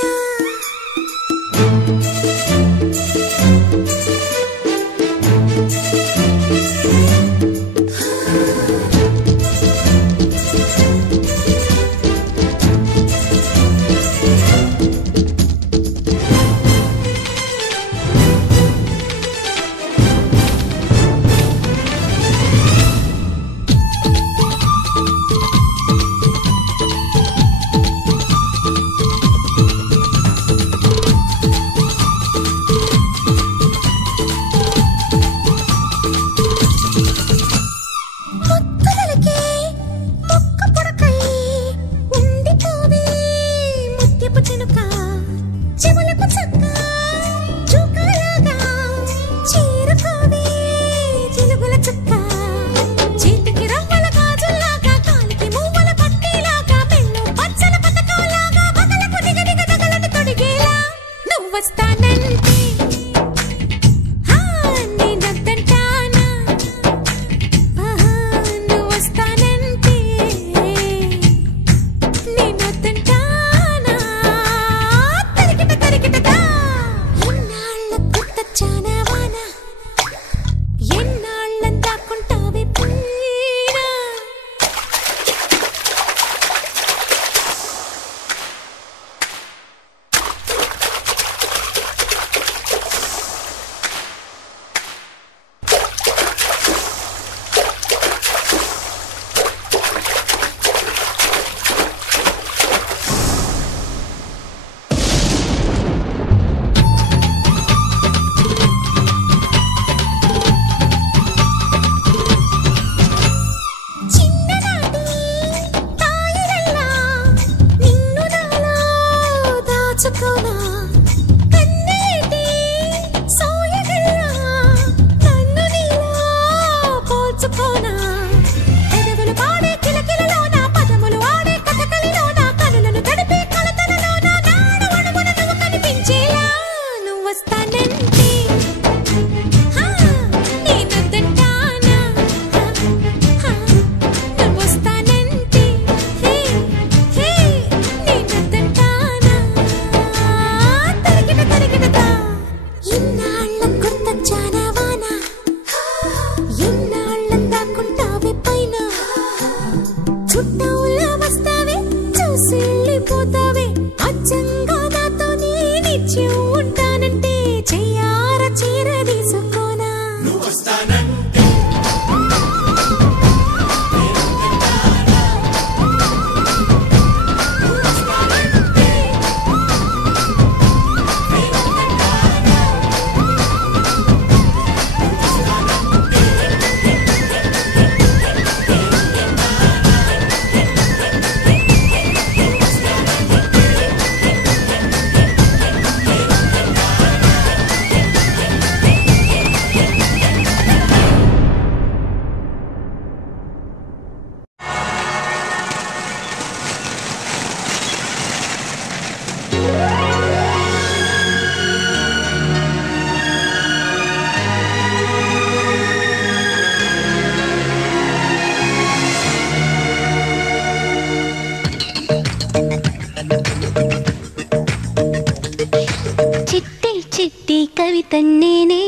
కవితన్నేనే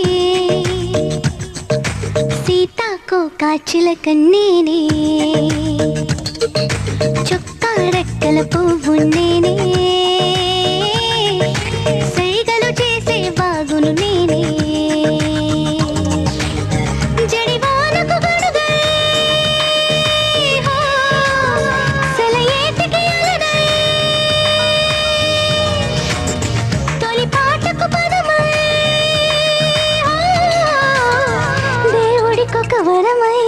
సీతాకోక చిలకన్నేనే చొక్కా రెక్కల పువ్వు నేనే సైగలు చేసే బాగును నేనే జడివానకు గడుగై సెలయేటికి అలనై తొలి పాటకు పదమై దేవుడికొక వరమై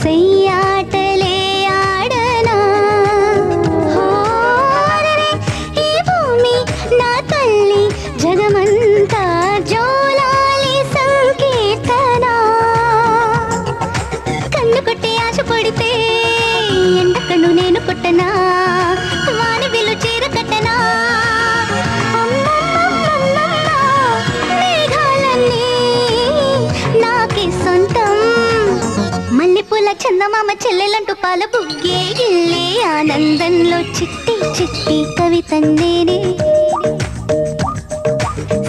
సయ్యాటలే ఆడనా ఈ భూమి నా తల్లి జగమంతా జోలాలి సంకీర్తన కన్ను కొట్టి ఆశ పడితే ఎండ కన్ను నేను కొట్టనా వాని విలు చీర కట్టనా మేఘాలన్నీ నాకి సొంతం మల్లెపూల చందమామ చెల్లెలంటూ పాల బుగ్గే ఇల్లే ఆనందంలో చిట్టి చిట్టి కవితన్నేనే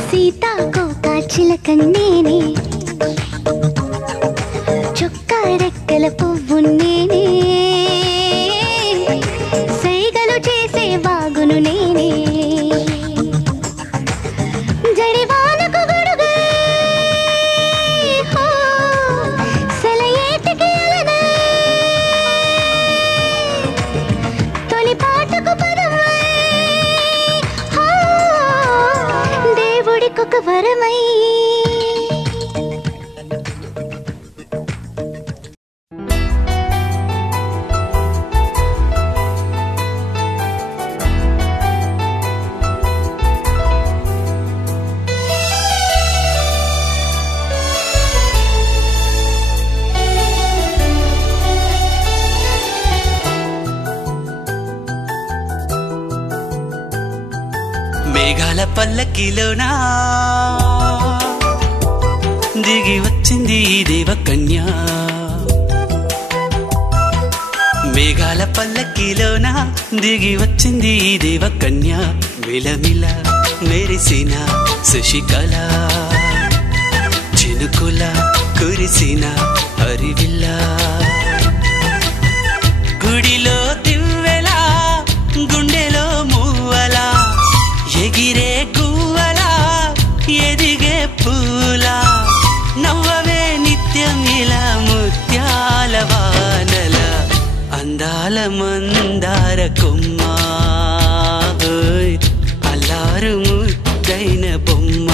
సీతాకోక చిలకన్నేనే చొక్కా రెక్కల పువ్వు నేనే సైగలు చేసే వాగును నేనే జడివానకు గొడుగై హో సెలయేటికి అలనై తొలి పాటకు పదమై హో దేవుడికొక వరమై మేఘాల పల్లకిలోనా దిగి వచ్చింది దేవకన్య మేఘాల పల్లకిలోనా దిగి వచ్చింది దేవకన్య మిలమిల మెరిసిన శశికళ చినుకుల కురిసిన హరివిల్ల గుడిలో దివ్వెలా గుండెలో మూవలా ఎగిరే గువ్వలా ఎదిగే పూలా నవ్వవే నిత్యం ఇలా ముత్యాల వానల అందాల మందార కొమ్మ అల్లారు ముద్దైన బొమ్మ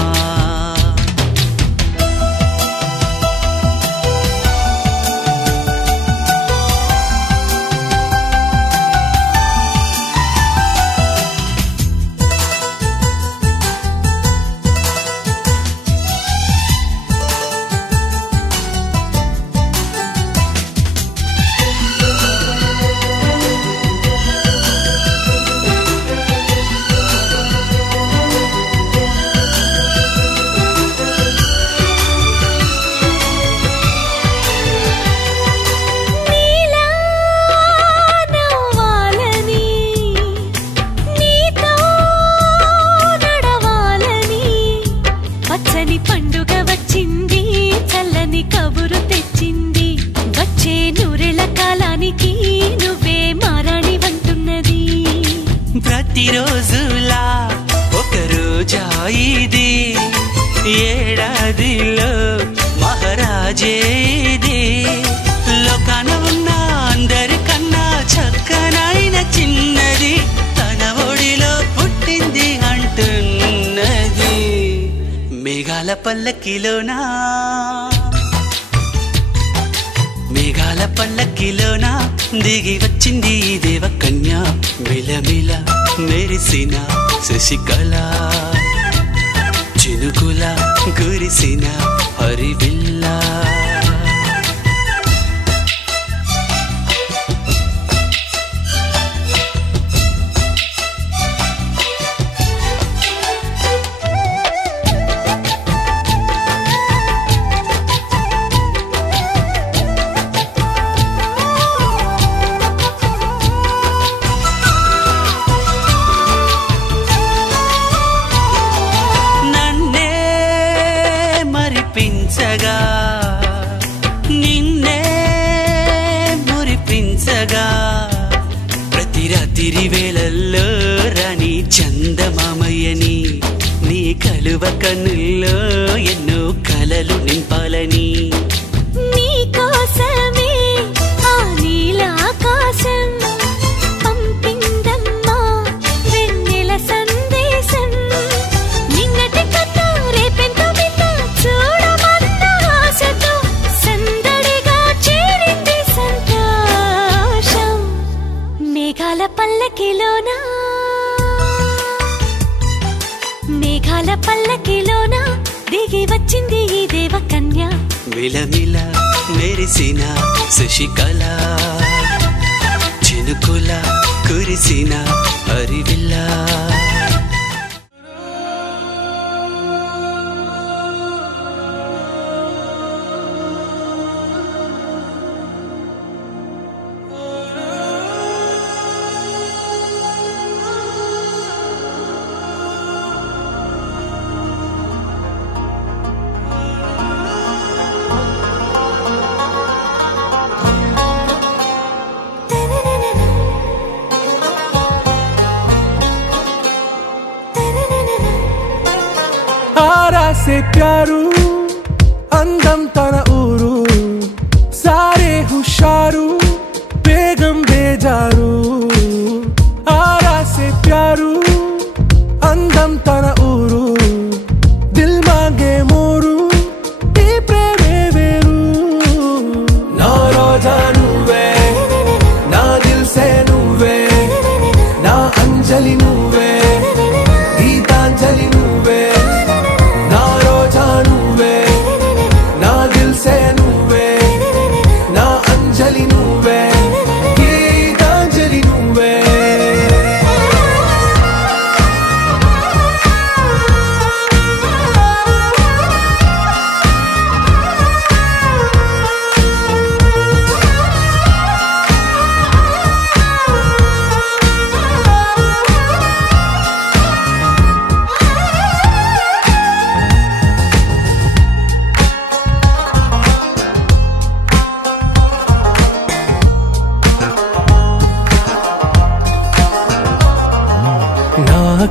ప్రతిరోజులా ఒక రోజా ఇది ఏడాదిలో మహారాజే ఇది లోకాన ఉన్న అందరికన్నా చక్కనైన చిన్నది తన ఒడిలో పుట్టింది అంటున్నది మేఘాల పల్లకిలోనా మేఘాల పల్లకిలోనా దిగి వచ్చింది దేవకన్య మిలమిల మెరిసిన శశికళ చినుకుల కురిసిన హరివిల్ల నిన్నే మురిపించగా ప్రతి రాత్రి వేళల్లో రాణి చందమామయ్యని నీ కలువ కన్నుల్లో ఎన్నో కలలు నింపాలని నీ కోసమే ఆ నీలాకాశం పంపిందమ్మా వెన్నెల సందేశం నిన్నటి కథ రేపెంతో వింత చూడమన్న ఆశతో సందడిగా చేరింది పల్లకిలోనా మేఘాల పల్లకిలోనా దిగి వచ్చింది ఈ దేవకన్య విలమిల మెరిసిన శశికళ చినుకుల కురిసిన హరివిల్లా से प्यारू अंदम तन ऊरू सारे हुशारू बेगम बेजारू आरा से प्यारू अंदम तन ऊरू दिल मांगे मोरू ई प्रेमे वेरू ना रोजा नुवे ना दिल से नुवे ना अंजलि नुवे गीतांजलि नुवे ना रोजा नुवे ना दिल से नुवे ना अंजलि नुवे गीतांजलि नुवे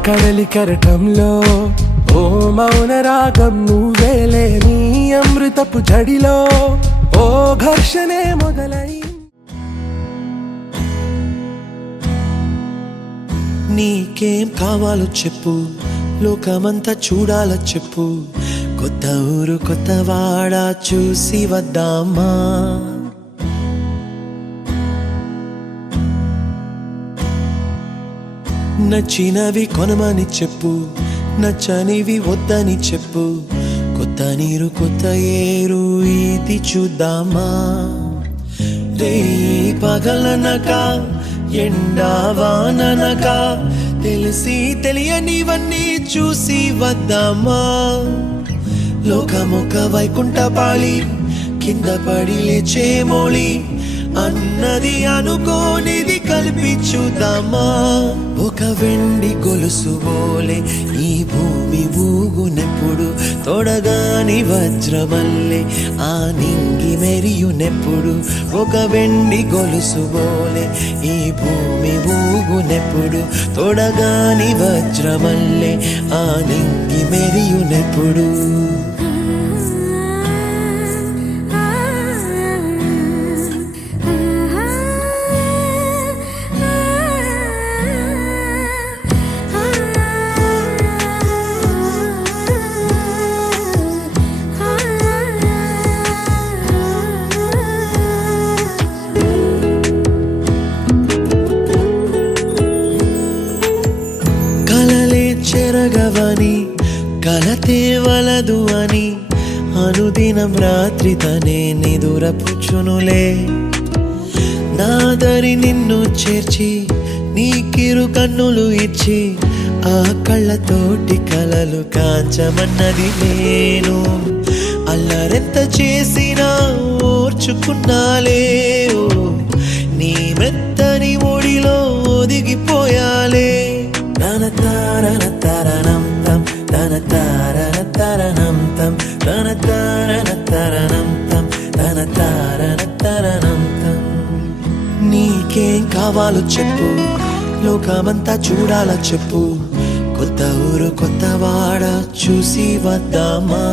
కడలి కరటంలో ఓ మౌన రాగం నువ్వేలే నీ అమృతపు జడిలో ఓ ఘర్షణే మొదలై నీకేం కావాలో చెప్పు లోకమంతా చూడాల చెప్పు కొత్త ఊరు కొత్త వాడ చూసి వద్దామా నచ్చినవి కొనమని చెప్పు నచ్చనివి వద్దని చెప్పు కొత్త నీరు కొత్త ఏరు ఇది చూద్దామా రే పగలనక ఎండా వాననక తెలిసి తెలియనివన్నీ చూసి వద్దామా లోకమొక వైకుంఠపాళి కింద పడి లేచే మోళి అన్నది అనుకోనిది కలిపి చూద్దామా ఒక వెండి గొలుసు బోలే ఈ భూమి ఊగునెప్పుడు తొడగాని వజ్రమల్లే ఆ నింగి మెరియునెప్పుడు ఒక వెండి గొలుసు బోలే ఈ భూమి ఊగునెప్పుడు తొడగాని వజ్రమల్లే ఆ నింగి మెరియునెప్పుడు చెరగవని కలతే వలదు అని అనుదినం రాత్రి తనే నిదురపుచ్చునులే నాదరి నిన్ను చేర్చి నీకిరు కన్నులు ఇచ్చి ఆ కళ్ళతోటి కలలు కాంచమన్నది నేను అల్లరెంత చేసినా ఓర్చుకున్నాలే ఓ నీ మెత్తని ఒడిలో ఒదిగిపోయాలే తన తారన తరణం తం తన తారన తరణం తం తన తారన తరణం తం తన తారన తరణం తం నీకేం కావాలో చెప్పు లోకమంతా చూడాల చెప్పు కొత్త ఊరు కొత్త వాడ చూసి వద్దామా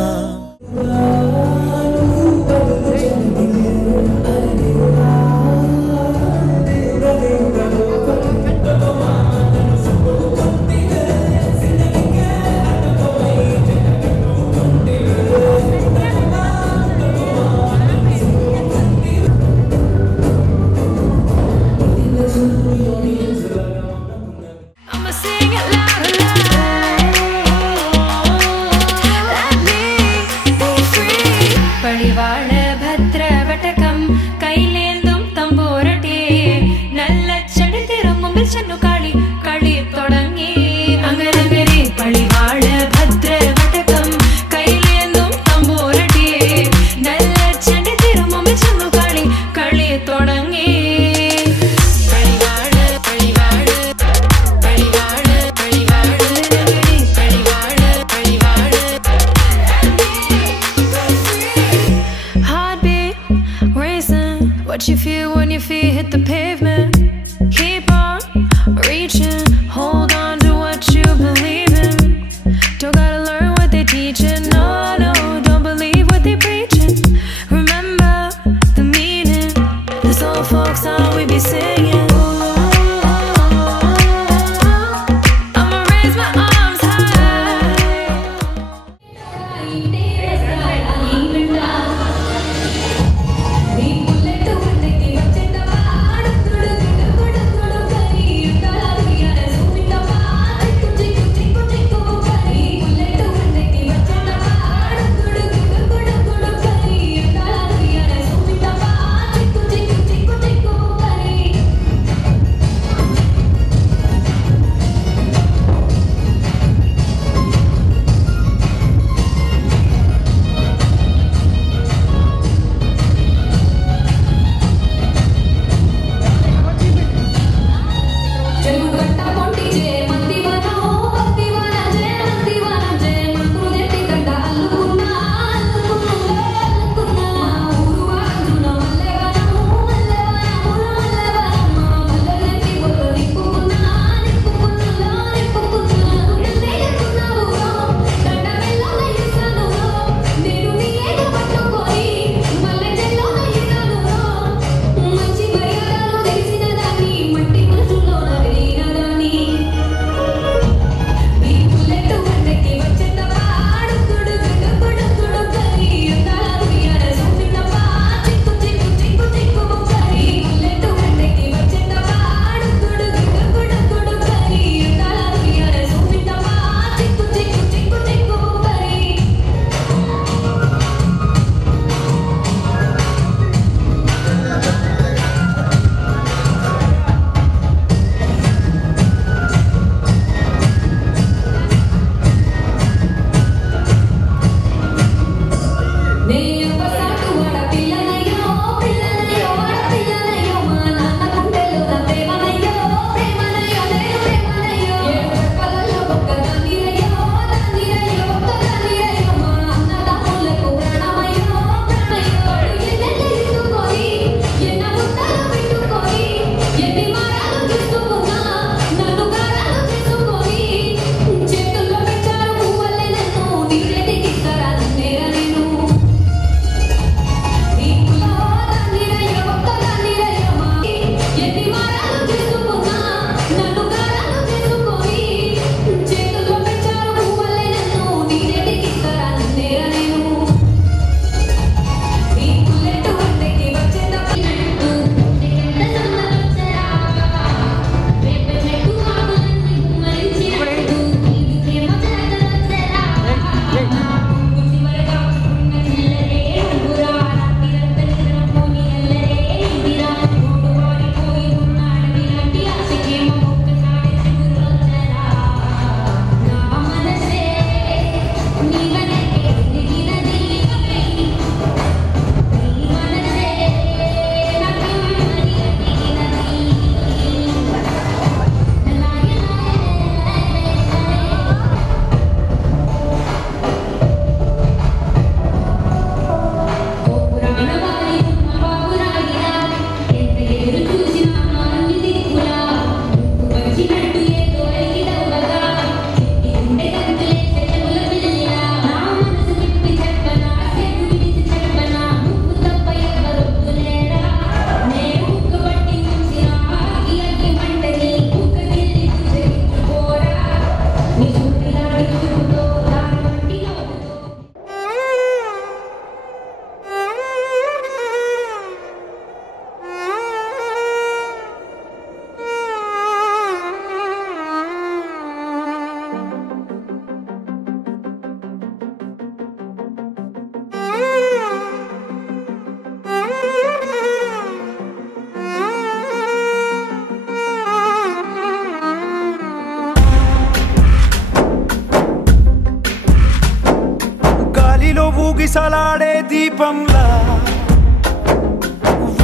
ఊగిసలాడే దీపంలా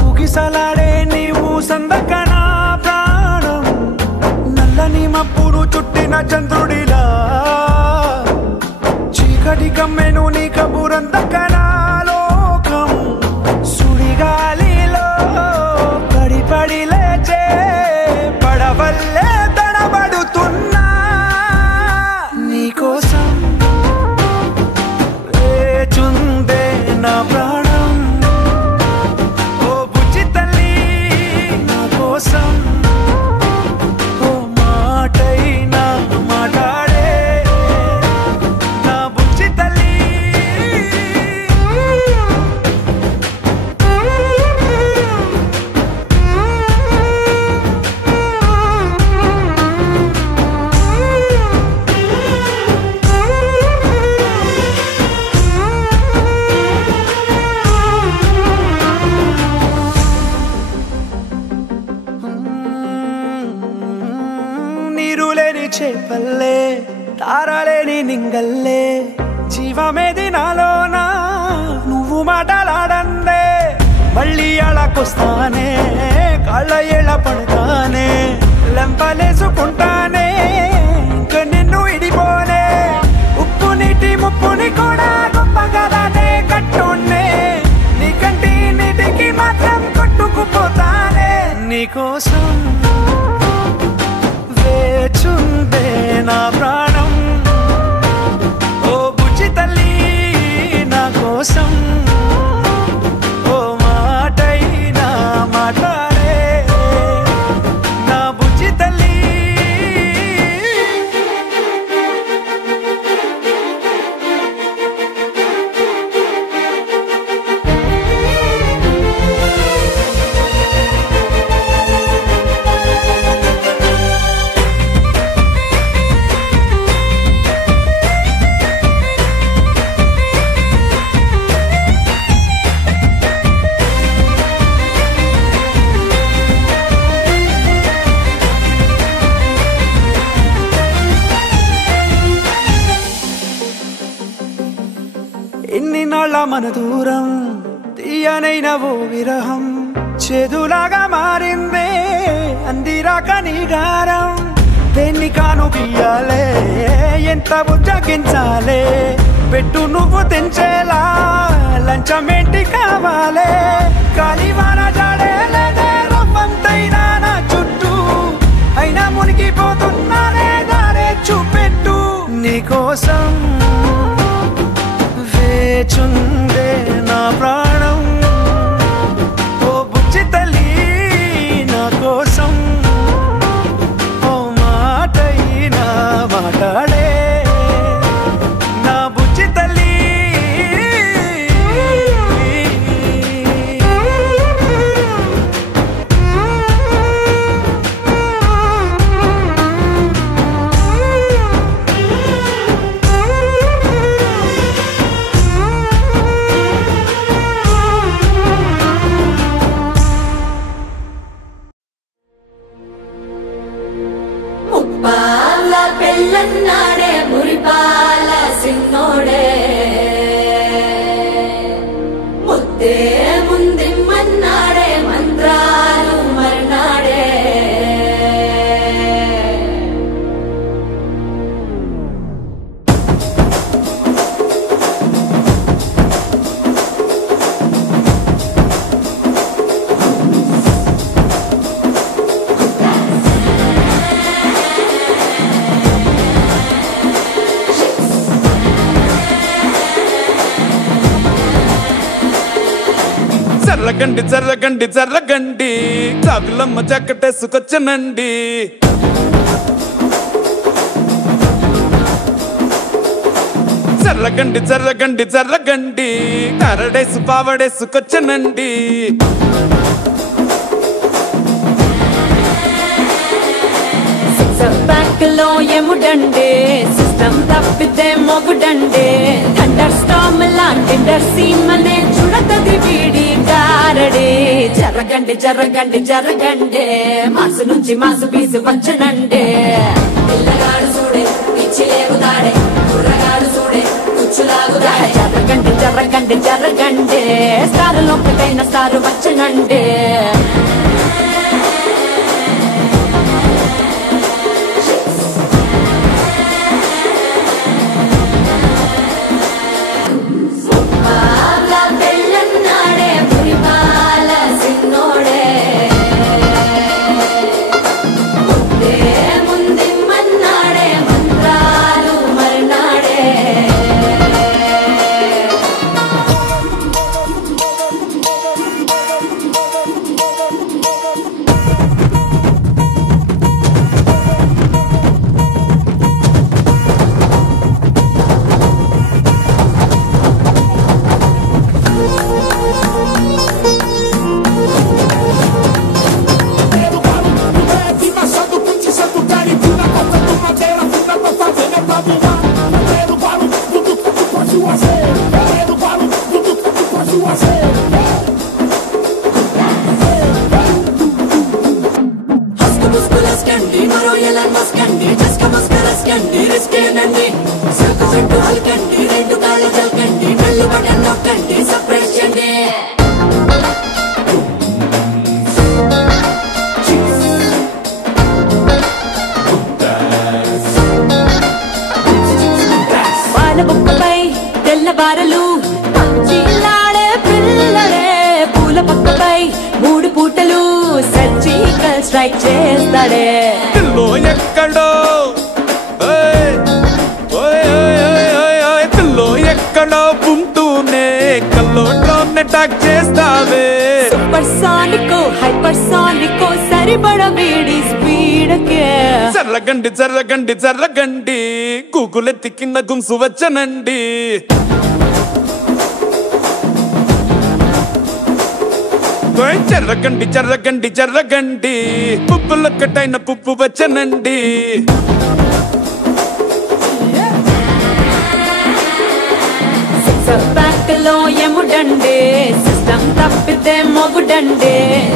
ఊగిసలాడే నీవు సందకనా ప్రాణం నల్లని మబ్బులు చుట్టిన చంద్రుడిలా చీకటి కమ్మెను నీ కబురందకనా లోకం సుడిగాలిలో పడి పడి లేచే పడవల్లే తడబడుతున్నా నీకోసం వేచుందే నా ప్రాణం ఓ బుజ్జి తల్లి నా కోసం ఓ మాటైనా మాట్లాడే నా బుజ్జి తల్లి నీరులేని చేపల్లే తారలేని నింగల్లే జీవమేది నాలోనా నువ్వు మాటలాడందే మళ్ళీ అళకొస్తానే కాళ్ళ ఏళ్ళ పడతానే లెంపలేసుకుంటానే ఇంక నిన్ను ఇడిపోనే ఉప్పు నీటి ముప్పుని కూడా గొప్పగా దాటే కట్టునే నీ కంటి నీటికి మాత్రం కొట్టుకుపోతానే నీకోసం వేచుందే నా ప్రాణం ఓ బుజ్జి తల్లి నా కోసం ఓ మాటైనా మాట్లాడే నా బుజ్జి తల్లి ఎన్ని నాళ్ళ మన దూరం తీయనైన ఓ విరహం చేదులాగా మారిందే అందిరాక నీ గారం దేన్ని కాను బియ్యాలే ఎంత బుజ్జగించాలే పెట్టు నువ్వు తెంచేలా లంచమేంటి కావాలే కాలివాన జాడేలేదే రవ్వంతైనా నా చుట్టూ అయినా మునిగిపోతున్నానే దారే చూపెట్టు నీకోసం వేచుందే నా ప్రాణం ఓ బుజ్జి తల్లి నా కోసం ఓ మాటైనా మాట్లాడే నా బుజ్జి తల్లి ముప్పాల పెళ్ళన్నాడే మురిపాల సిన్నోడే ముద్దే ముందిమ్మన్నాడే మంత్రాలు మర్నాడే జర్రగండి జర్రగండి జర్రగండి కాకులమ్మ జక్కటేసుకొచ్చనండి జర్రగండి జర్రగండి జర్రగండి కరడేసు పావడేసుకొచ్చనండి బ్యాంక్ లో ఎముడండే సిస్టమ్ తప్పితే మొగుడండే థండర్ స్టార్మ్ లాంటి సీమనే చూడతది వీడి గారడే జరగండి జరగండి జరగండి మాసు నుంచి మాసు పీసు పంచనండే పిల్లగాడు చూడే పిచ్చి లేగుతాడే కుర్రగాడు చూడే కుచ్చులాగుతాడే జరగండి జరగండి జరగండి జరగండి స్టారులో ఒకటైన స్టారు వచ్చనండి పాలబుక్కపై తెల్లబారలు మంచిలాడే పిల్లడే పూల పక్కపై 3 పూటలు సర్జికల్ స్ట్రైక్ చేస్తాడే పిల్లో ఎక్కడో పిల్లో ఎక్కడో ఉంటూనే కల్లోట్లోనే అటాక్ చేస్తావే సూపర్ సానికో హైపర్ సానికో సరిపడ వీడి స్పీడ్కే జరగండి జరగండి జరగండి గూగుల్ ఎత్తికిన్న గుంసు వచ్చనండి జరగండి జరగండి జరగండి పుప్పులొక్కటైన పుప్పు వచ్చనండి బ్యాక్లో ఎముడండి సిస్టమ్ తప్పితే మొగుడండి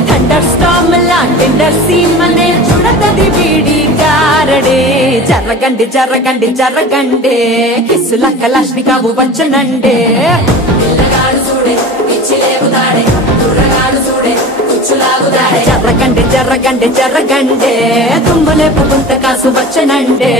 థండర్ స్టార్మ్ లాంటి సీమనే చూడతది వీడి గారడే జరగండి జరగండి జరగండి కిస్సుల కలాష్ని కావు వచ్చనండి పిల్లగాడు చూడే పిచ్చి లేవుతాడే కుర్రగాడు చూడే కుచ్చులాగుతాడే జరగండి జరగండి జరగండి తుమ్ములేపు కొంత కాసు వచ్చనండి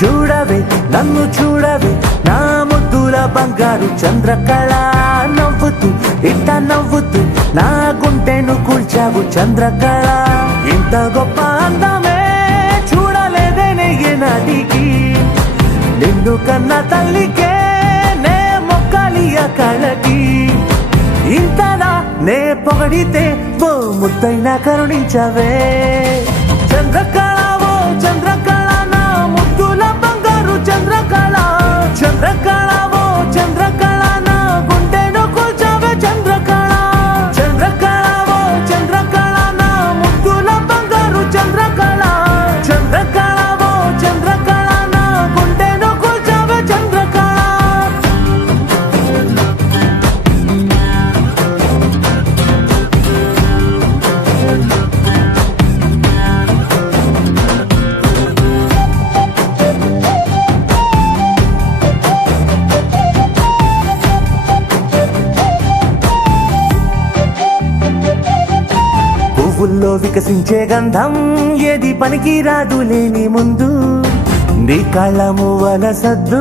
చూడవే నన్ను చూడవే నా ముద్దుల బంగారు చంద్రకళ నవ్వుతూ ఇట్ట నవ్వుతూ నా గుంటెను కూల్చావు చంద్రకళ ఇంత గొప్ప అందమే చూడలేదే నాటికి నిన్ను కన్న తల్లికే నే మొక్కాలియ కళకి ఇంతలా నే పొగడితే ఓ ముద్దైనా కరుణించవే చంద్రకళ ఓ చంద్రకళ నా ముద్దుల బంగారు చంద్రకళ చంద్రకళ ఓ చంద్రకళ నా గుండెను కూల్చావే చంద్రకళ చంద్రకళ ఓ చంద్రకళ నా ముద్దుల బంగారు చంద్రకళ చంద్రకళ ఓ చంద్రకళ నా గుండెను కూల్చావే చంద్రకళ పువ్వుల్లో వికసించే గంధం ఏది పనికి రాదు లేని ముందు నీ కళ్ళము వలసద్దు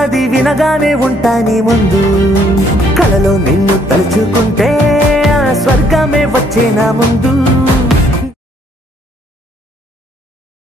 అది వినగానే ఉంటా నీ ముందు కలలో నిన్ను తలుచుకుంటే ఆ స్వర్గమే వచ్చే నా ముందు